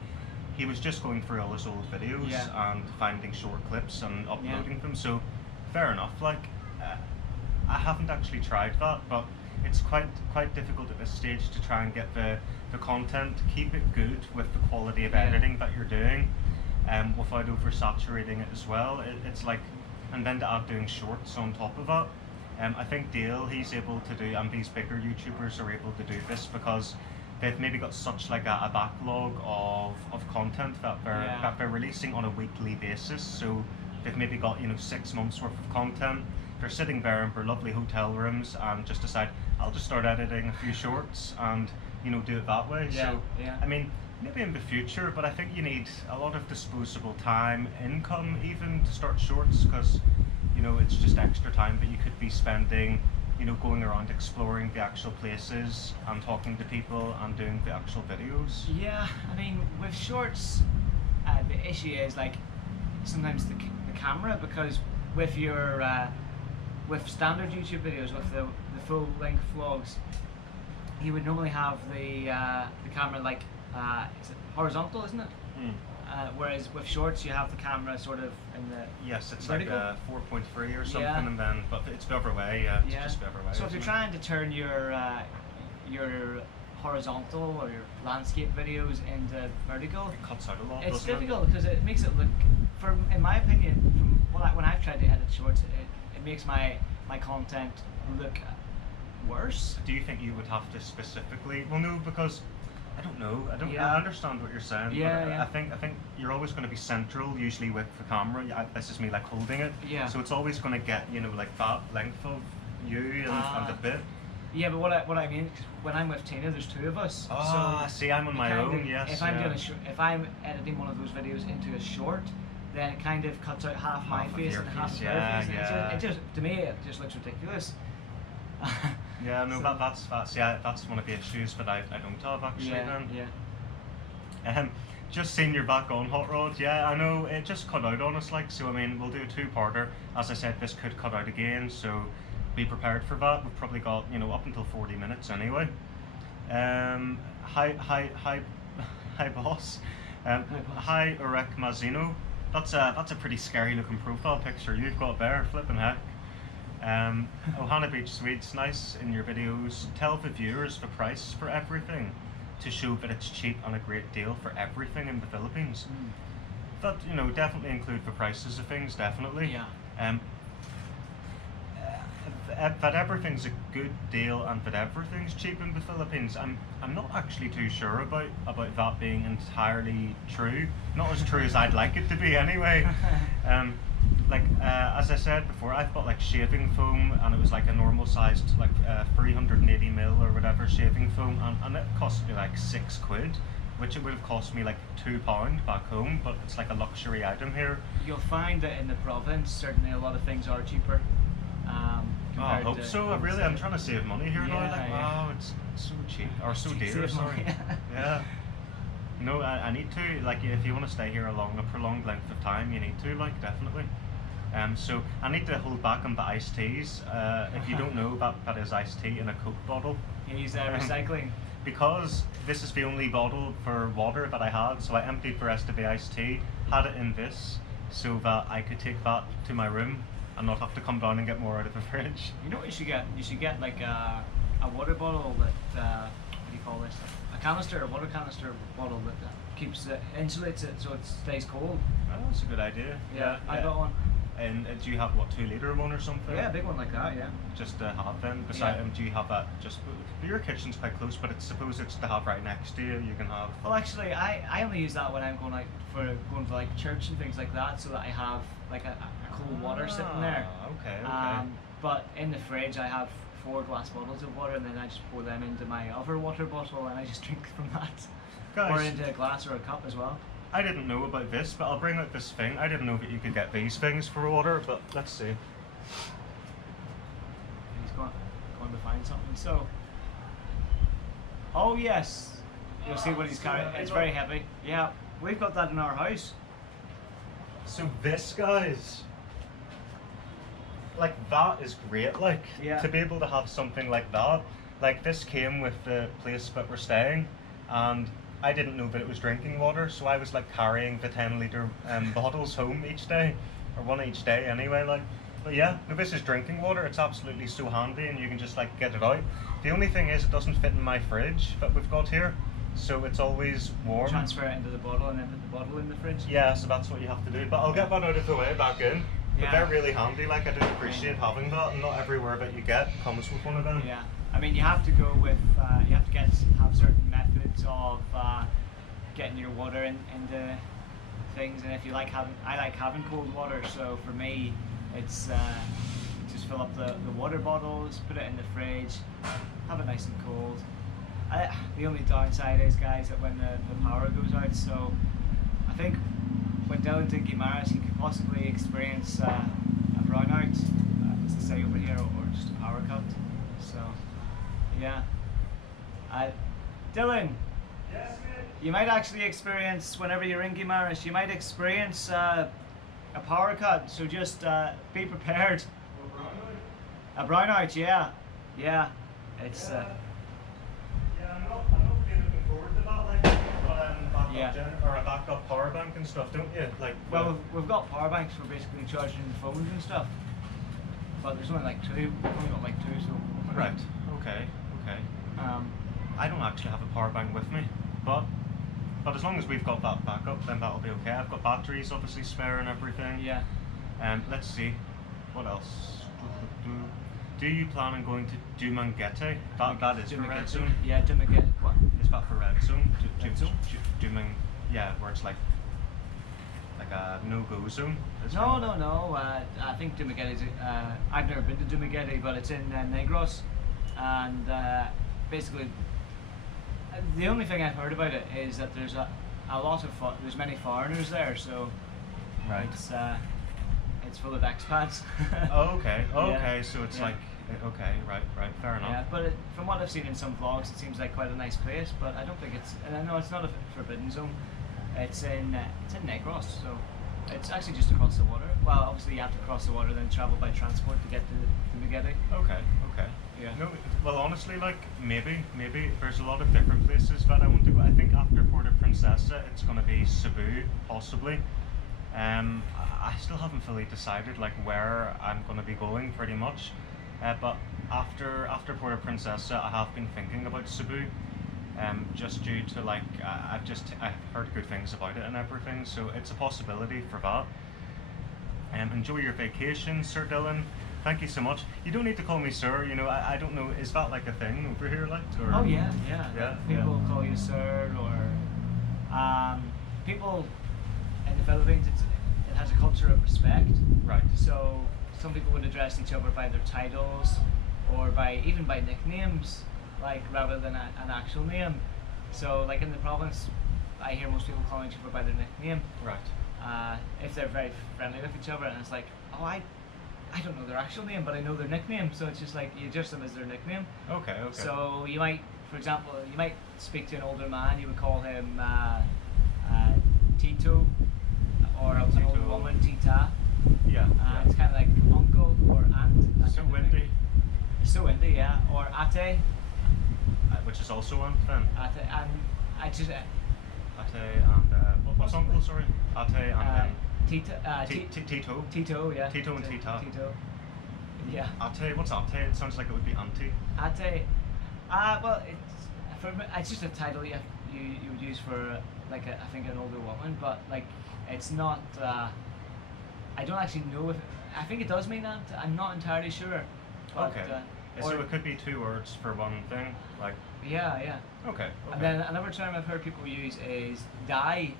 he was just going through all his old videos Yeah. and finding short clips and uploading them. So fair enough. Like I haven't actually tried that, but it's quite difficult at this stage to try and get the content, keep it good with the quality of Yeah. editing that you're doing, without oversaturating it as well. It's like, and then to add doing shorts on top of it. I think Dale, he's able to do, and these bigger YouTubers are able to do this because they've maybe got such like a backlog of content that they're releasing on a weekly basis. So they've maybe got 6 months worth of content. They're sitting there in their lovely hotel rooms and just decide, I'll just start editing a few shorts and do it that way. Yeah, So yeah. I mean, maybe in the future, but I think you need a lot of disposable time, income even to start shorts, because it's just extra time that you could be spending going around exploring the actual places and talking to people and doing the actual videos. Yeah, I mean, with shorts, the issue is like sometimes the camera, because with your with standard YouTube videos, with the full length vlogs, you would normally have the camera like it's horizontal, isn't it? Whereas with shorts, you have the camera sort of in the Yes, it's vertical. like 4.3 or something, Yeah. and then but it's the other way. It's just the other way. So if you're isn't it? trying to turn your horizontal or your landscape videos into vertical, It cuts out a lot. it's doesn't it? difficult because it makes it look, in my opinion, from when I've tried to edit shorts, it makes my content look worse. Do you think you would have to specifically? Well, no, because I don't know. Yeah. I understand what you're saying. Yeah, but yeah. I think you're always going to be central, usually with the camera. This is me like holding it. Yeah. So it's always going to get like that length of you and a bit. Yeah, but what I mean, 'cause when I'm with Tina, there's 2 of us. Ah, see, I'm on it my kind own. of- Yes. If I'm yeah. doing if I'm editing one of those videos into a short, then it kind of cuts out half my Half of face your and half face, of yeah, her face. And yeah. it just to me it just looks ridiculous. Yeah, no, So- that's one of the issues that I don't have actually. yeah, Then. yeah. Just seeing you're back on Hot Rod, yeah, I know it just cut out on us, like, so I mean, we'll do a 2-parter. As I said, this could cut out again, so be prepared for that. We've probably got, up until 40 minutes anyway. Hi boss. Hi Urek Mazzino. That's a pretty scary looking profile picture you've got there, flipping heck. Ohana Beach Sweets, nice in your videos. Tell the viewers the price for everything to show that it's cheap and a great deal for everything in the Philippines. That definitely include the prices of things, definitely. Yeah. That everything's a good deal and that everything's cheap in the Philippines. I'm not actually too sure about that being entirely true. Not as true as I'd like it to be anyway. As I said before, I've got like shaving foam, and it was like a normal sized 380ml or whatever shaving foam, and it cost me like £6, which it would have cost me like £2 back home, but it's like a luxury item here. You'll find that in the province, certainly a lot of things are cheaper. I hope so. I'm trying to save money here now. Yeah, Like, yeah. wow, it's so cheap or so Save dear. Sorry. money. Yeah. No, I need to. Like, if you want to stay here a prolonged length of time, you need to. Like, definitely. So I need to hold back on the iced teas. If you don't know, that is iced tea in a Coke bottle. He's recycling. Because this is the only bottle for water that I had, so I emptied the rest of the iced tea, had it in this, so that I could take that to my room and not have to come down and get more out of the fridge. You know what you should get? You should get like a water bottle that what do you call this? A water canister bottle that keeps insulates it so it stays cold. Oh, that's a good idea. Yeah, I got one. And do you have what, 2-litre one or something? Yeah, a big one like that. Yeah. Just to have then. Beside Yeah. do you have that just? Your kitchen's quite close, but suppose it's to have right next to you. You can have. Well, actually, I only use that when I'm going for like church and things like that, so that I have like a cold water sitting there. Okay. But in the fridge, I have 4 glass bottles of water, and then I just pour them into my other water bottle, and I just drink from that. Guys, Or into a glass or a cup as well. I didn't know about this, but I'll bring out this thing. I didn't know that you could get these things for water, but let's see. to find something. So, oh yes, you'll see what he's carrying. It's very heavy. Yeah, we've got that in our house. So this, guys, like that is great. Like Yeah. to be able to have something like that. Like this came with the place that we're staying, and I didn't know that it was drinking water, so I was like carrying the 10 litre bottles home each day, or one each day anyway. Like, but yeah, no, this is drinking water. It's absolutely so handy, and you can just like get it out. The only thing is, it doesn't fit in my fridge that we've got here, so it's always warm. Transfer it into the bottle and then put the bottle in the fridge. Yeah, so that's what you have to do. But I'll get that out of the way back in. But Yeah. they're really handy. Like I do appreciate having that, and not everywhere that you get comes with one of them. Yeah, I mean, you have to go with, you have to have certain methods of getting your water into things, and if you like I like having cold water, so for me, it's just fill up the water bottles, put it in the fridge, have it nice and cold. The only downside is, guys, that when the power goes out, so I think when Dillon to Guimaras, he could possibly experience a brownout, as they say over here, or just a power cut. So, yeah. Dillon, Yes, mate. you might actually experience, whenever you're in Guimaras, you might experience a power cut, so just be prepared. A brownout, yeah. Yeah. It's, Yeah, I'm not really looking forward to that. Like, backup Yeah. or a backup power bank and stuff, don't you? Like, well, we've got power banks for basically charging phones and stuff, but there's only like two. We've only got like two, so. right. Okay. Okay. Um, I don't actually have a power bank with me, but as long as we've got that backup, then that'll be okay. I've got batteries, obviously spare and everything. yeah. Let's see, what else? Do you plan on going to Dumanguete? That is for Red Zone. Yeah, Dumanguete. What? Is that for Red Zone? Red Zone? Yeah, where it's like a no-go zone. No. I think Dumanguete is. I've never been to Dumanguete, but it's in Negros, and basically, the only thing I've heard about it is that there's a lot of there's many foreigners there, so Right. it's full of expats. Oh, okay. Oh, Yeah. okay. So it's Yeah. like, okay, right, fair enough. Yeah, but from what I've seen in some vlogs, it seems like quite a nice place. But I don't think it's. And I know it's not a forbidden zone. It's in Negros, so it's actually just across the water. Well, obviously you have to cross the water, then travel by transport to get to Dumanguete. Okay. Yeah. No, well, honestly, like maybe there's a lot of different places that I want to go. I think after Puerto Princesa, it's gonna be Cebu, possibly. I still haven't fully decided like where I'm gonna be going, pretty much. But after Puerto Princesa, I have been thinking about Cebu. Just due to like I've heard good things about it and everything, so it's a possibility for that. Enjoy your vacation, Sir Dillon. Thank you so much. You don't need to call me sir. You know, I don't know. Is that like a thing over here, like? Or? Oh yeah. Yeah, People call you sir, or people in the Philippines. It has a culture of respect. Right. So some people would address each other by their titles, or even by nicknames, like rather than an actual name. So like in the province, I hear most people calling each other by their nickname. Right. If they're very friendly with each other, and it's like, oh, I don't know their actual name, but I know their nickname, so it's just like you address them as their nickname. Okay. So you might, for example, you might speak to an older man, you would call him Tito, or an older woman, Tita. Yeah. It's kind of like uncle or aunt. that So kind of windy. thing. So windy, yeah. Or ate. Which is also one then. Ate, and I just Ate and what's uncle? Sorry. Ate and then Tita. Tito. Tito, yeah. Tito and Tita. Tito. Yeah. Ate. What's ate? It sounds like it would be auntie. Ate. Well, it's just a title you would use for like I think an older woman, but like it's not. I don't actually know if I think it does mean that. I'm not entirely sure. But, Okay. So it could be two words for one thing, like. Yeah. Okay. And then another term I've heard people use is dai,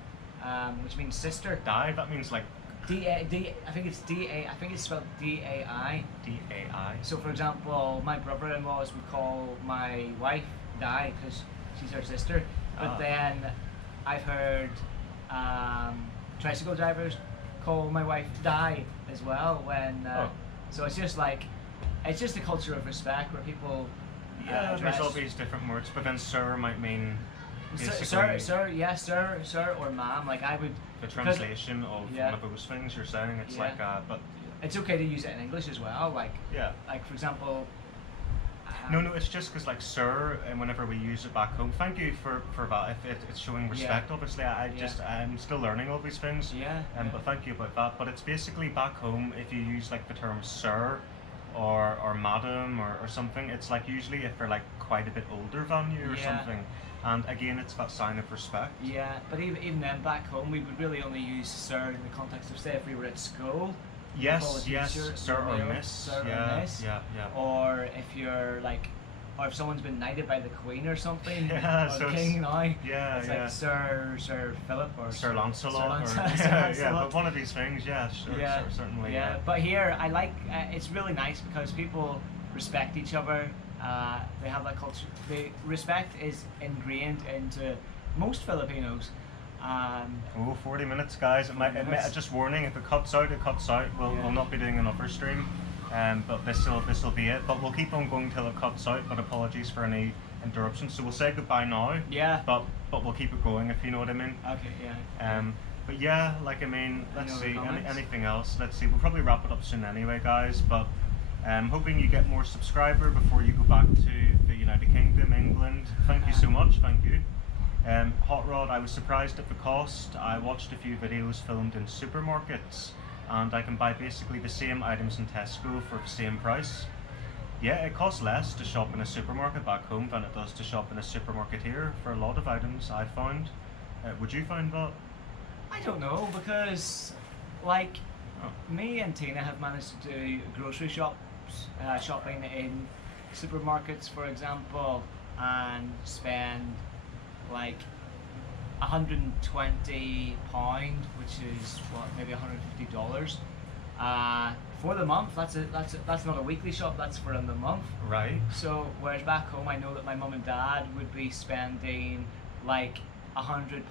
which means sister. Dai. That means like. D. I think it's D-A. I think it's spelled D-A-I. D-A-I. So, for example, my brother-in-laws would call my wife Di because she's her sister. But then I've heard tricycle drivers call my wife Di as well when. So it's just like it's just a culture of respect where people Yeah, address. there's always different words, but then sir might mean Sir, basically sir, or ma'am. Like I would. the because translation of Yeah. one of those things you're saying. It's Yeah. like, but It's okay to use it in English as well. yeah. Like for example. No, it's just because like sir, and whenever we use it back home, thank you for that. If it's showing respect, obviously, I'm still learning all these things. Yeah. But thank you about that. But it's basically back home if you use like the term sir, or madam or something. It's like usually if they're like quite a bit older than you or Yeah. something. And again, it's that sign of respect. Yeah, but even then, back home, we would really only use sir in the context of, say, if we were at school. Yes, Call a yes, teacher, sir or male, miss. sir Yeah, or miss. yeah, yeah. Or if you're like, or if someone's been knighted by the Queen or something, Yeah, or so the it's- King now, yeah, it's yeah. like Sir Philip or Sir Lancelot, Sir or Lancelot, yeah, Lancelot. but one of these things, yeah, sure, Yeah, certainly. yeah. But here, I like. It's really nice because people respect each other. They have that culture. The respect is ingrained into most Filipinos. Oh, 40 minutes, guys. It might, 40 minutes. just warning, if it cuts out, it cuts out. We'll Yeah. we'll not be doing another stream, but this'll be it. But we'll keep on going till it cuts out. But apologies for any interruptions. So we'll say goodbye now. Yeah. But we'll keep it going if you know what I mean. Okay. Yeah. But yeah, like I mean, let's other see. comments? Anything else? Let's see. We'll probably wrap it up soon anyway, guys. But hoping you get more subscriber before you go back to the United Kingdom, England. Thank you so much. Thank you. Hot Rod, I was surprised at the cost. I watched a few videos filmed in supermarkets, and I can buy basically the same items in Tesco for the same price. Yeah, it costs less to shop in a supermarket back home than it does to shop in a supermarket here for a lot of items, I found. Would you find that? I don't know because, like, Oh. me and Tina have managed to do grocery shopping in supermarkets, for example, and spend like £120, which is what, maybe $150 for the month. That's not a weekly shop. That's for in the month. Right. So whereas back home, I know that my mum and dad would be spending like £100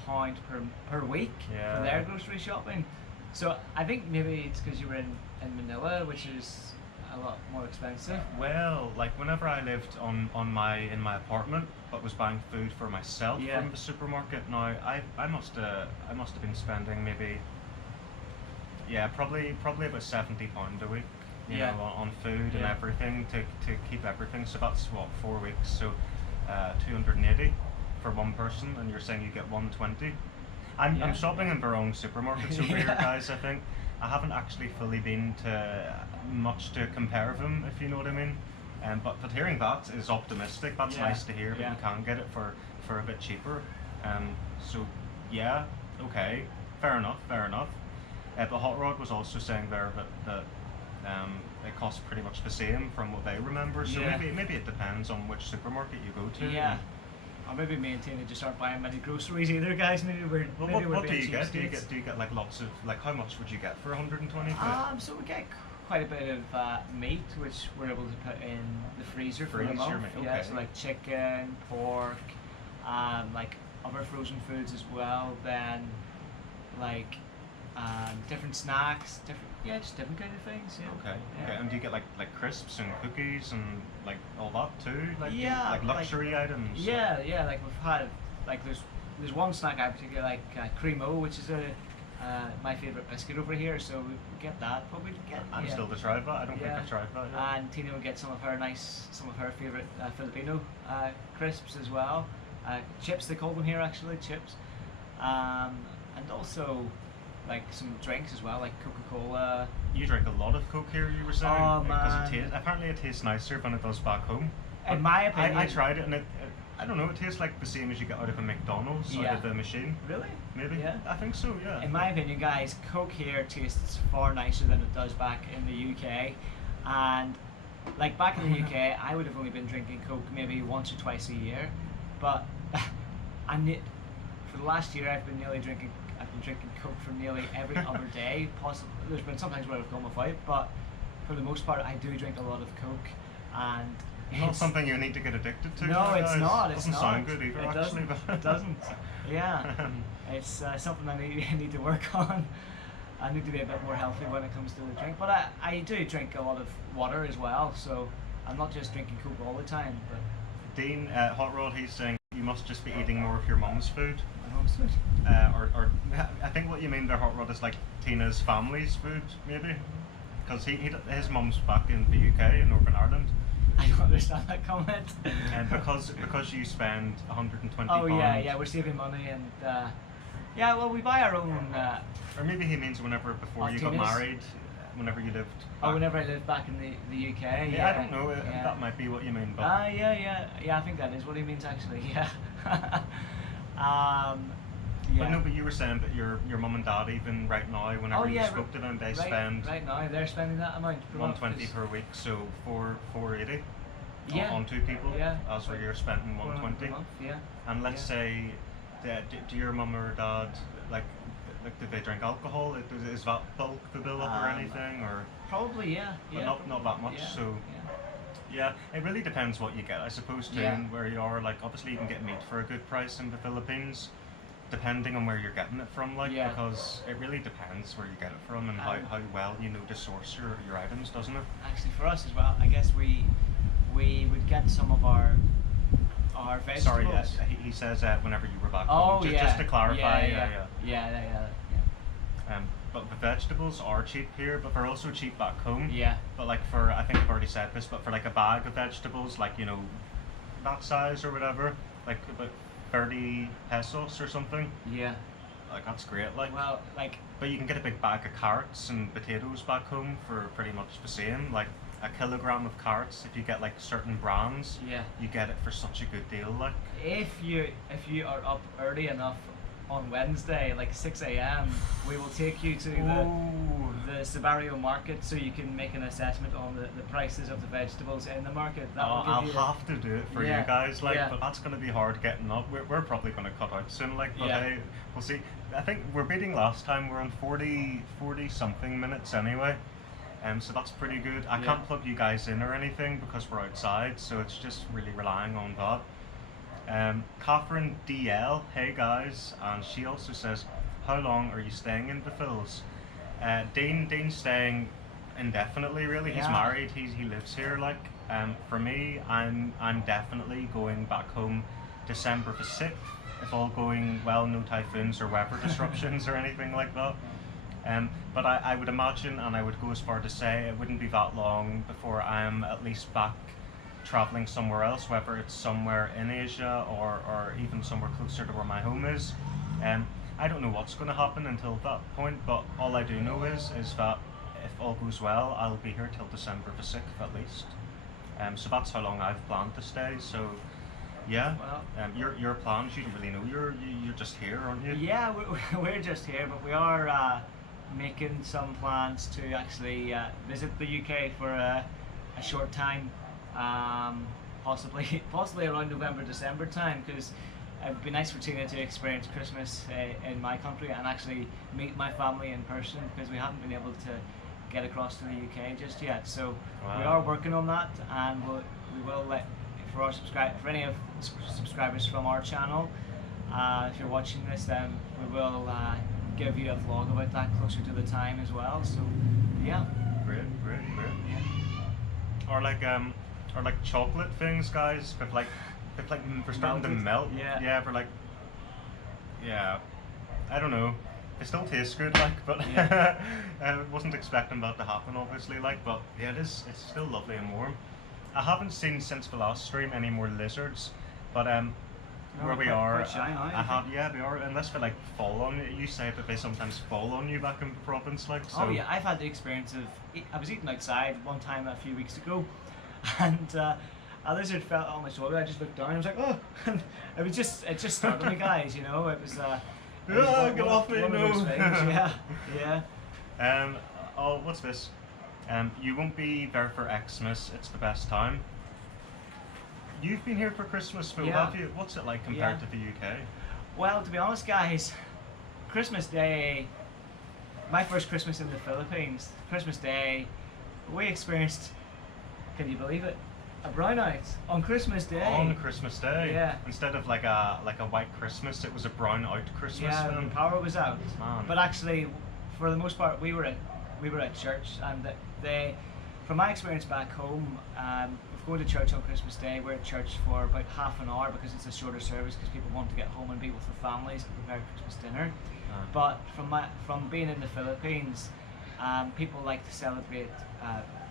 per week Yeah. for their grocery shopping. So I think maybe it's because you were in Manila, which is a lot more expensive. Well, like whenever I lived in my apartment, but was buying food for myself Yeah. from the supermarket. Now I must have been spending maybe, yeah, probably about £70 a week, you Yeah. know, on food and Yeah. everything to keep everything. So that's what, 4 weeks. So 280 for one person, and you're saying you get 120. I'm Yeah. shopping in the wrong supermarkets over here, Yeah. guys. I think I haven't actually fully been to much to compare them, if you know what I mean. But hearing that is optimistic. That's Yeah. nice to hear that Yeah. you can get it for a bit cheaper. So yeah, okay, fair enough. But Hot Rod was also saying there that it costs pretty much the same from what they remember. So Yeah. maybe it depends on which supermarket you go to. Yeah. Or maybe me and Tina just aren't buying many groceries either, guys. Maybe we're Well, maybe we're what do being you get? cheapskates. Do you get like lots of, like, how much would you get for 120 quid? So we get quite a bit of meat, which we're able to put in the freezer for the Freeze your month. meat, Yeah, okay. so like chicken, pork, like other frozen foods as well. Then like different snacks, just different kind of things. Yeah. Okay. Yeah. Okay. And do you get like crisps and cookies and like all that too? Like, Yeah, like luxury items. Yeah, like we've had like there's one snack I particularly like, Cremo, which is my favourite biscuit over here. So we get that, but we get. I'm yeah. still to try that. I don't think Yeah. I've tried that yet. And Tina would get some of her favourite Filipino crisps as well. Chips, they call them here actually, chips. And also like some drinks as well, like Coca-Cola. You drink a lot of Coke here, you were saying? Oh, Because man. apparently it tastes nicer than it does back home. In my opinion. I tried it and it I don't know, it tastes like the same as you get out of a McDonald's, out Yeah. of the machine. Really? Maybe? Yeah. I think so, yeah. In my opinion, guys, Coke here tastes far nicer than it does back in the UK. And like back in the UK, I would have only been drinking Coke maybe once or twice a year. But for the last year, I've been drinking Coke for nearly every other day. Possible. There's been sometimes where I've gone without, but for the most part, I do drink a lot of Coke, and Not it's- something you need to get addicted to. No, it's guys. not. It's Doesn't not. sound good either, It actually. doesn't. But It doesn't. Yeah, it's something I need to work on. I need to be a bit more healthy when it comes to the drink. But I do drink a lot of water as well, so I'm not just drinking Coke all the time. But Dean, Hot Rod, he's saying you must just be eating more of your mum's food. my mom's food. Or I think what you mean there, Hot Rod, is like Tina's family's food, maybe? Because his mum's back in the UK, in Northern Ireland. I don't understand that comment. And because you spend 120 Oh pounds. yeah, we're saving money and yeah, well we buy our own. Or maybe he means whenever before you got Martinis. married, whenever you lived. Oh, back- whenever I lived back in the UK. Yeah, I don't know. Yeah. That might be what you mean, but Yeah. I think that is what he means actually. Yeah. But no, but you were saying that your mum and dad, even right now, whenever you spoke to them, they spend right now they're spending that amount per month. 120 per week, so 480 Yeah. on two people. Yeah. As where you're spending 120. per month, yeah. And let's Yeah. say, do your mum or dad like do they drink alcohol? Is that bulk the bill up or anything, or? Probably yeah. But Yeah. not that much. Yeah. So yeah, it really depends what you get, I suppose, too, Yeah. and where you are. Like obviously you can get meat for a good price in the Philippines, depending on where you're getting it from. Like Yeah. because it really depends where you get it from and how well you know to source your items, doesn't it? Actually, for us as well, I guess we would get some of our vegetables. Sorry, yes. He says whenever you were back Oh home. yeah. Just to clarify, Yeah. But the vegetables are cheap here, but they're also cheap back home. Yeah. But like for, I think I've already said this, but for like a bag of vegetables, like that size or whatever, like about 30 pesos or something. Yeah. Like that's great. Like, Well, like but you can get a big bag of carrots and potatoes back home for pretty much the same. Like a kilogram of carrots, if you get like certain brands, yeah. you get it for such a good deal. Like. If you are up early enough on Wednesday, like 6 a.m., we will take you to the Sabario market so you can make an assessment on the prices of the vegetables in the market. That will I'll give you have to do it for you Yeah, guys, like, yeah. but that's going to be hard getting up. We're probably going to cut out soon, like, but Yeah. hey, we'll see. I think we're beating last time. We're on 40 something minutes anyway. So that's pretty good. I Yeah. can't plug you guys in or anything because we're outside, so it's just really relying on that. Catherine DL, hey guys, and she also says, how long are you staying in the Phils? Dean's staying indefinitely, really. He's Yeah. married, he lives here, like. For me, I'm definitely going back home December the 6th, if all going well, no typhoons or weather disruptions or anything like that. But I would imagine, and I would go as far to say, it wouldn't be that long before I'm at least back traveling somewhere else, whether it's somewhere in Asia or even somewhere closer to where my home is. I don't know what's going to happen until that point, but all I do know is that if all goes well, I'll be here till December the 6th at least. So that's how long I've planned to stay. So yeah, Well, your plans, you don't really know. You're just here, aren't you? yeah, we're just here, but we are making some plans to actually visit the UK for a short time, possibly around November, December time, because it would be nice for Tina to experience Christmas in my country and actually meet my family in person, because we haven't been able to get across to the UK just yet. So we Wow. are working on that, and we will let for any of subscribers from our channel. If you're watching this, then we will give you a vlog about that closer to the time as well. So yeah. Great. Yeah. Or like chocolate things, guys. But like we're starting to Melted. melt. Yeah. Yeah, we're like, yeah. I don't know. It still tastes good, like, but Yeah. I wasn't expecting that to happen, obviously, like, but yeah, it's still lovely and warm. I haven't seen since the last stream any more lizards, but where we quite- are, quite shy now, I I have, think. yeah, they are, unless they like fall on you. You say that they sometimes fall on you back in the province, like, so. Oh yeah, I've had the experience of I was eating outside one time a few weeks ago, and a lizard fell on my shoulder. I just looked down. I was like, oh, and it just startled me, guys. You know, it was. It was Yeah, one- get off me, one of those no. things, yeah. Oh, what's this? You won't be there for Xmas. It's the best time. You've been here for Christmas, Phil, Yeah. have you? What's it like compared Yeah. to the UK? Well, to be honest, guys, Christmas Day, my first Christmas in the Philippines, Christmas Day, we experienced, can you believe it, a brownout on Christmas Day. On Christmas Day, Yeah. Instead of like a white Christmas, it was a brown out Christmas. Yeah, then. the power was out. Man. But actually, for the most part, we were at church, and they, from my experience back home, with going to church on Christmas Day, we're at church for about half an hour because it's a shorter service because people want to get home and be with their families and prepare Christmas dinner. But from being in the Philippines, people like to celebrate.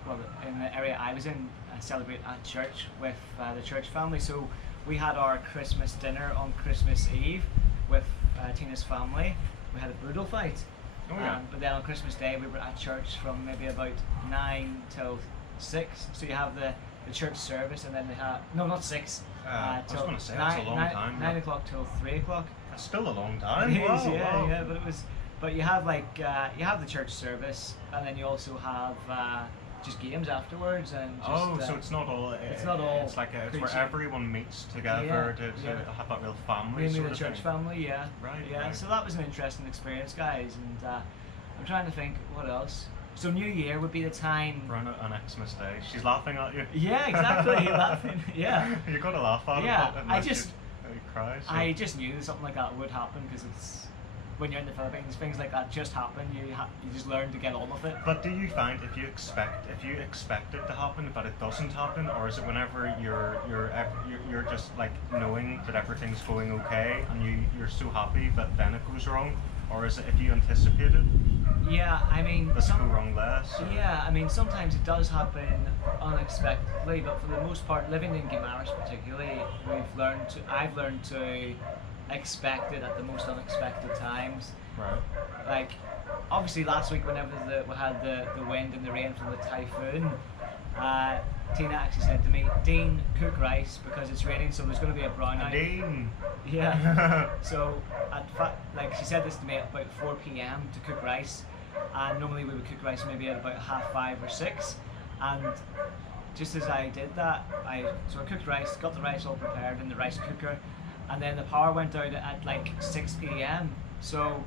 Well, in the area I was in, celebrate at church with the church family. So we had our Christmas dinner on Christmas Eve with Tina's family. We had a brutal fight. Oh, yeah. But then on Christmas Day we were at church from maybe about 9 till 6. So you have the church service, and then they have not 6. I was going to say that's a long time. 9 o'clock till 3 o'clock. That's still a long time. It is, Wow, yeah, wow. yeah. But you have you have the church service, and then you also have just games afterwards, and just, so it's not all. It's not all. It's like it's where preachy. everyone meets together to have that real family Mainly sort the of church thing. family, yeah. Right, Yeah. right. So that was an interesting experience, guys, and I'm trying to think what else. So New Year would be the time. Run on Xmas Day. She's laughing at you. Yeah, exactly. Laughing. Yeah. You gotta laugh at Yeah, it. I just- cry. So. I just knew something like that would happen because it's when you're in the Philippines, things like that just happen. You just learn to get on with it. But do you find if you expect it to happen, but it doesn't happen, or is it whenever you're just like knowing that everything's going okay and you're so happy but then it goes wrong, or is it if you anticipate it, Yeah, I mean, does it go wrong less? Or? yeah, I mean, sometimes it does happen unexpectedly, but for the most part, living in Guimaras particularly, I've learned to expect it at the most unexpected times. Right. Like, obviously last week whenever we had the wind and the rain from the typhoon, Tina actually said to me, Dean, cook rice because it's raining, so there's going to be a brownout. Dean. Yeah. So, like she said this to me at about 4 p.m. to cook rice, and normally we would cook rice maybe at about 5:30 or 6, and just as I did that, I cooked rice, got the rice all prepared in the rice cooker, and then the power went out at like 6 p.m. So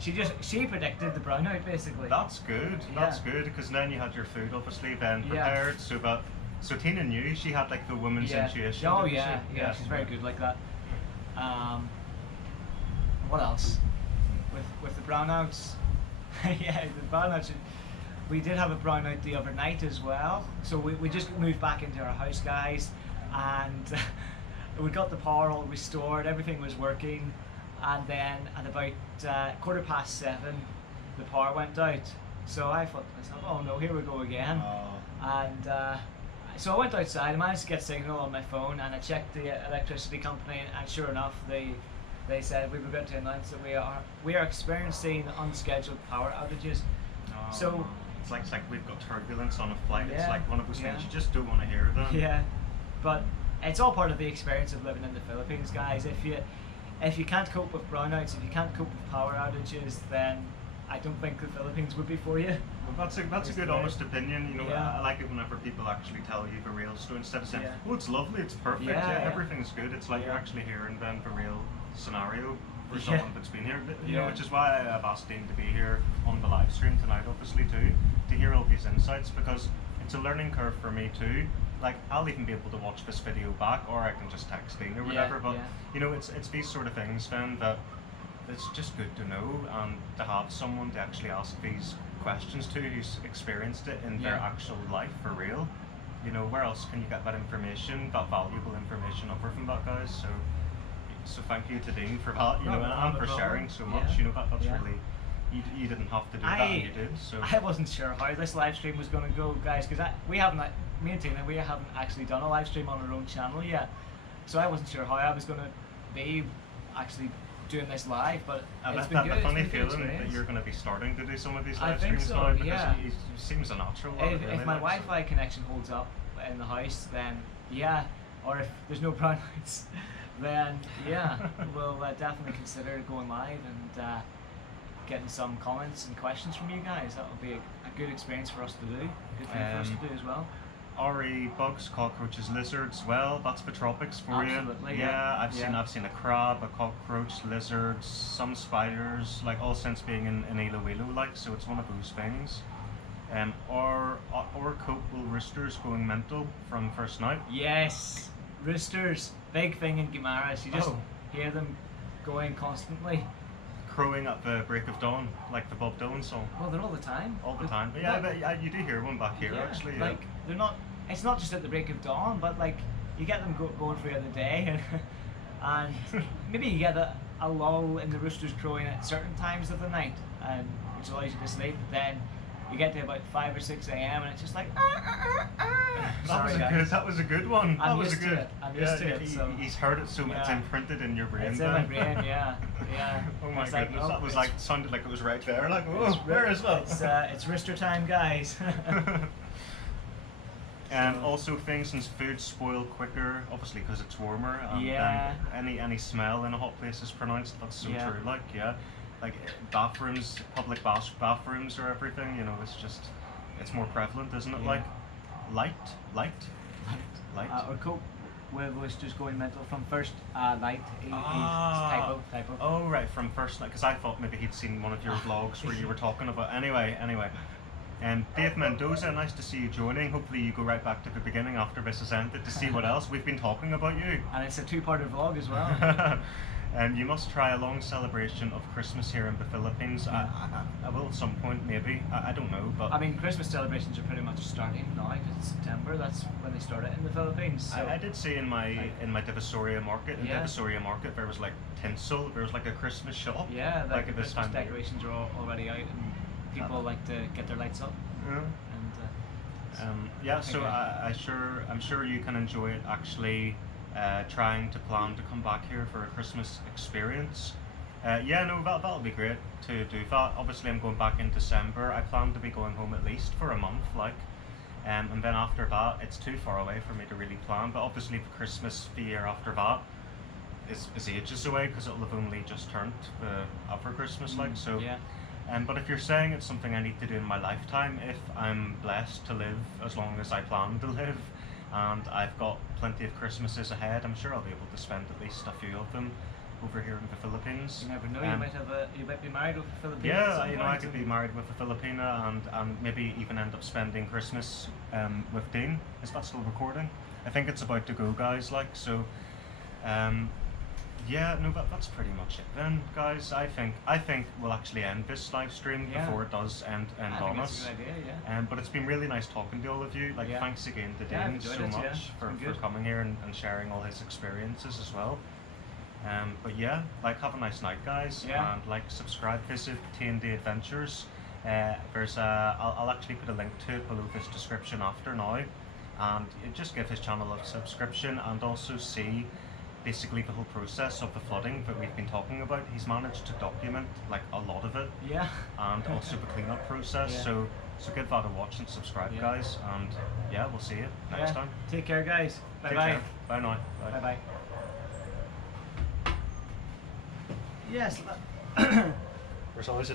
she predicted the brownout basically. That's good. That's Yeah. good because then you had your food obviously then Yeah. prepared. So Tina knew she had like the woman's intuition. Oh didn't yeah, she? yeah, she's very good like that. What else? With the brownouts, yeah, the brownouts. We did have a brownout the other night as well. So we just moved back into our house, guys, and we got the power all restored. Everything was working, and then at about 7:15, the power went out. So I thought to myself, oh no, here we go again. And so I went outside, I managed to get signal on my phone, and I checked the electricity company, and sure enough, they said we were going to announce that we are experiencing unscheduled power outages. So it's like we've got turbulence on a flight. It's Yeah, like one of those yeah. things you just don't want to hear them. yeah, but it's all part of the experience of living in the Philippines, guys. If you can't cope with brownouts, if you can't cope with power outages, then I don't think the Philippines would be for you. Well, that's a good honest opinion. You know, Yeah. I like it whenever people actually tell you the real story instead of saying, Yeah. "Oh, it's lovely, it's perfect, Yeah, yeah. everything's good." It's like you're Yeah. actually hearing then the real scenario for Yeah. someone that's been here. You know, Yeah. which is why I've asked Dean to be here on the live stream tonight, obviously too, to hear all these insights because it's a learning curve for me too. Like I'll even be able to watch this video back, or I can just text Dean or whatever. But yeah. you know, it's these sort of things then that it's just good to know and to have someone to actually ask these questions to who's experienced it in their Yeah. actual life for real. You know, where else can you get that information, that valuable information over from that guys? So thank you to Dean for that, you know, and for sharing so much. Yeah. You know, that's Yeah. really you didn't have to do that and you did. So I wasn't sure how this live stream was going to go, guys, because me and Tina, we haven't actually done a live stream on our own channel yet, so I wasn't sure how I was going to be actually doing this live, but and it's I've been got good. the It's funny been a good feeling that experience. you're going to be starting to do some of these I live think streams so, now because yeah. it seems a natural. If my Wi-Fi connection holds up in the house, then yeah, or if there's no brownouts, then yeah, we'll definitely consider going live and getting some comments and questions from you guys. That would be a good experience for us to do. Good thing for us to do as well. RE, bugs, cockroaches, lizards. Well, that's the tropics for Absolutely, you. yeah. I've seen a crab, a cockroach, lizards, some spiders. Like all since being in Iloilo, like so it's one of those things. Or cope will roosters going mental from first night. Yes, roosters, big thing in Guimaras. You just Oh. hear them going constantly. crowing at the break of dawn, like the Bob Dylan song. Well, they're all the time. All the time. But yeah, you do hear one back here Yeah, actually. Yeah. like they're not. It's not just at the break of dawn, but like you get them going throughout the day, and maybe you get a lull in the roosters crowing at certain times of the night, and which allows you to sleep. But then you get to about 5 or 6 a.m. and it's just like. That was a good one. I'm That was used a to good. it. I'm used to it. So He's heard it so much. It's yeah. imprinted in your brain. It's in my brain, yeah. Oh my It's like, goodness, oh, that was it's- like sounded like it was right there. Like, oh, where is that? It's rooster time, guys. Also, things and food spoil quicker, obviously because it's warmer. Yeah. And any smell in a hot place is pronounced. That's so Yeah. true. Like bathrooms, public bathrooms or everything. You know, it's more prevalent, isn't it? Yeah. Like light. Or Coke was just going mental from first light. Typo. Oh right, from first night, because I thought maybe he'd seen one of your vlogs where you were talking about. Anyway. Dave Mendoza, nice to see you joining. Hopefully you go right back to the beginning after this is ended to see what else we've been talking about you. And it's a two-parter vlog as well. And you must try a long celebration of Christmas here in the Philippines. Yeah. I will at some point maybe. I don't know, but I mean, Christmas celebrations are pretty much starting now because it's September. That's when they start it in the Philippines. So. I did see in my Divisoria market. In Yeah. Divisoria market, there was like tinsel. There was like a Christmas shop. Yeah, like the at this Christmas time. of year. decorations are already out, and people like to get their lights up. Yeah. And Yeah, I think so I'm sure you can enjoy it actually trying to plan to come back here for a Christmas experience. That'll be great to do that. Obviously I'm going back in December. I plan to be going home at least for a month, and then after that it's too far away for me to really plan, but obviously the Christmas the year after that is ages away because it'll have only just turned after Christmas so. yeah. But if you're saying it's something I need to do in my lifetime, if I'm blessed to live as long as I plan to live, and I've got plenty of Christmases ahead, I'm sure I'll be able to spend at least a few of them over here in the Philippines. You never know. You might be married with a Filipino. Yeah, at some I point, could be married with a Filipina and maybe even end up spending Christmas with Dean. Is that still recording? I think it's about to go, guys. So. That's pretty much it then, guys. I think we'll actually end this live stream before it does end I on think us. that's a good idea, yeah. But it's been really nice talking to all of you. Yeah. Thanks again to Yeah, I've Dean enjoyed so it, yeah. much It's for been good. coming here and sharing all his experiences as well. But yeah, have a nice night, guys. Yeah. And subscribe, visit T&D Adventures. I'll actually put a link to it below this description after now, and just give his channel a subscription and also see basically the whole process of the flooding that we've been talking about. He's managed to document a lot of it, Yeah. and also the cleanup process. Yeah. So give that a watch and subscribe, Yeah. guys. And yeah, we'll see you next time. Take care, guys. Bye Take bye. care. Bye now. Bye bye. Yes. Where's always it?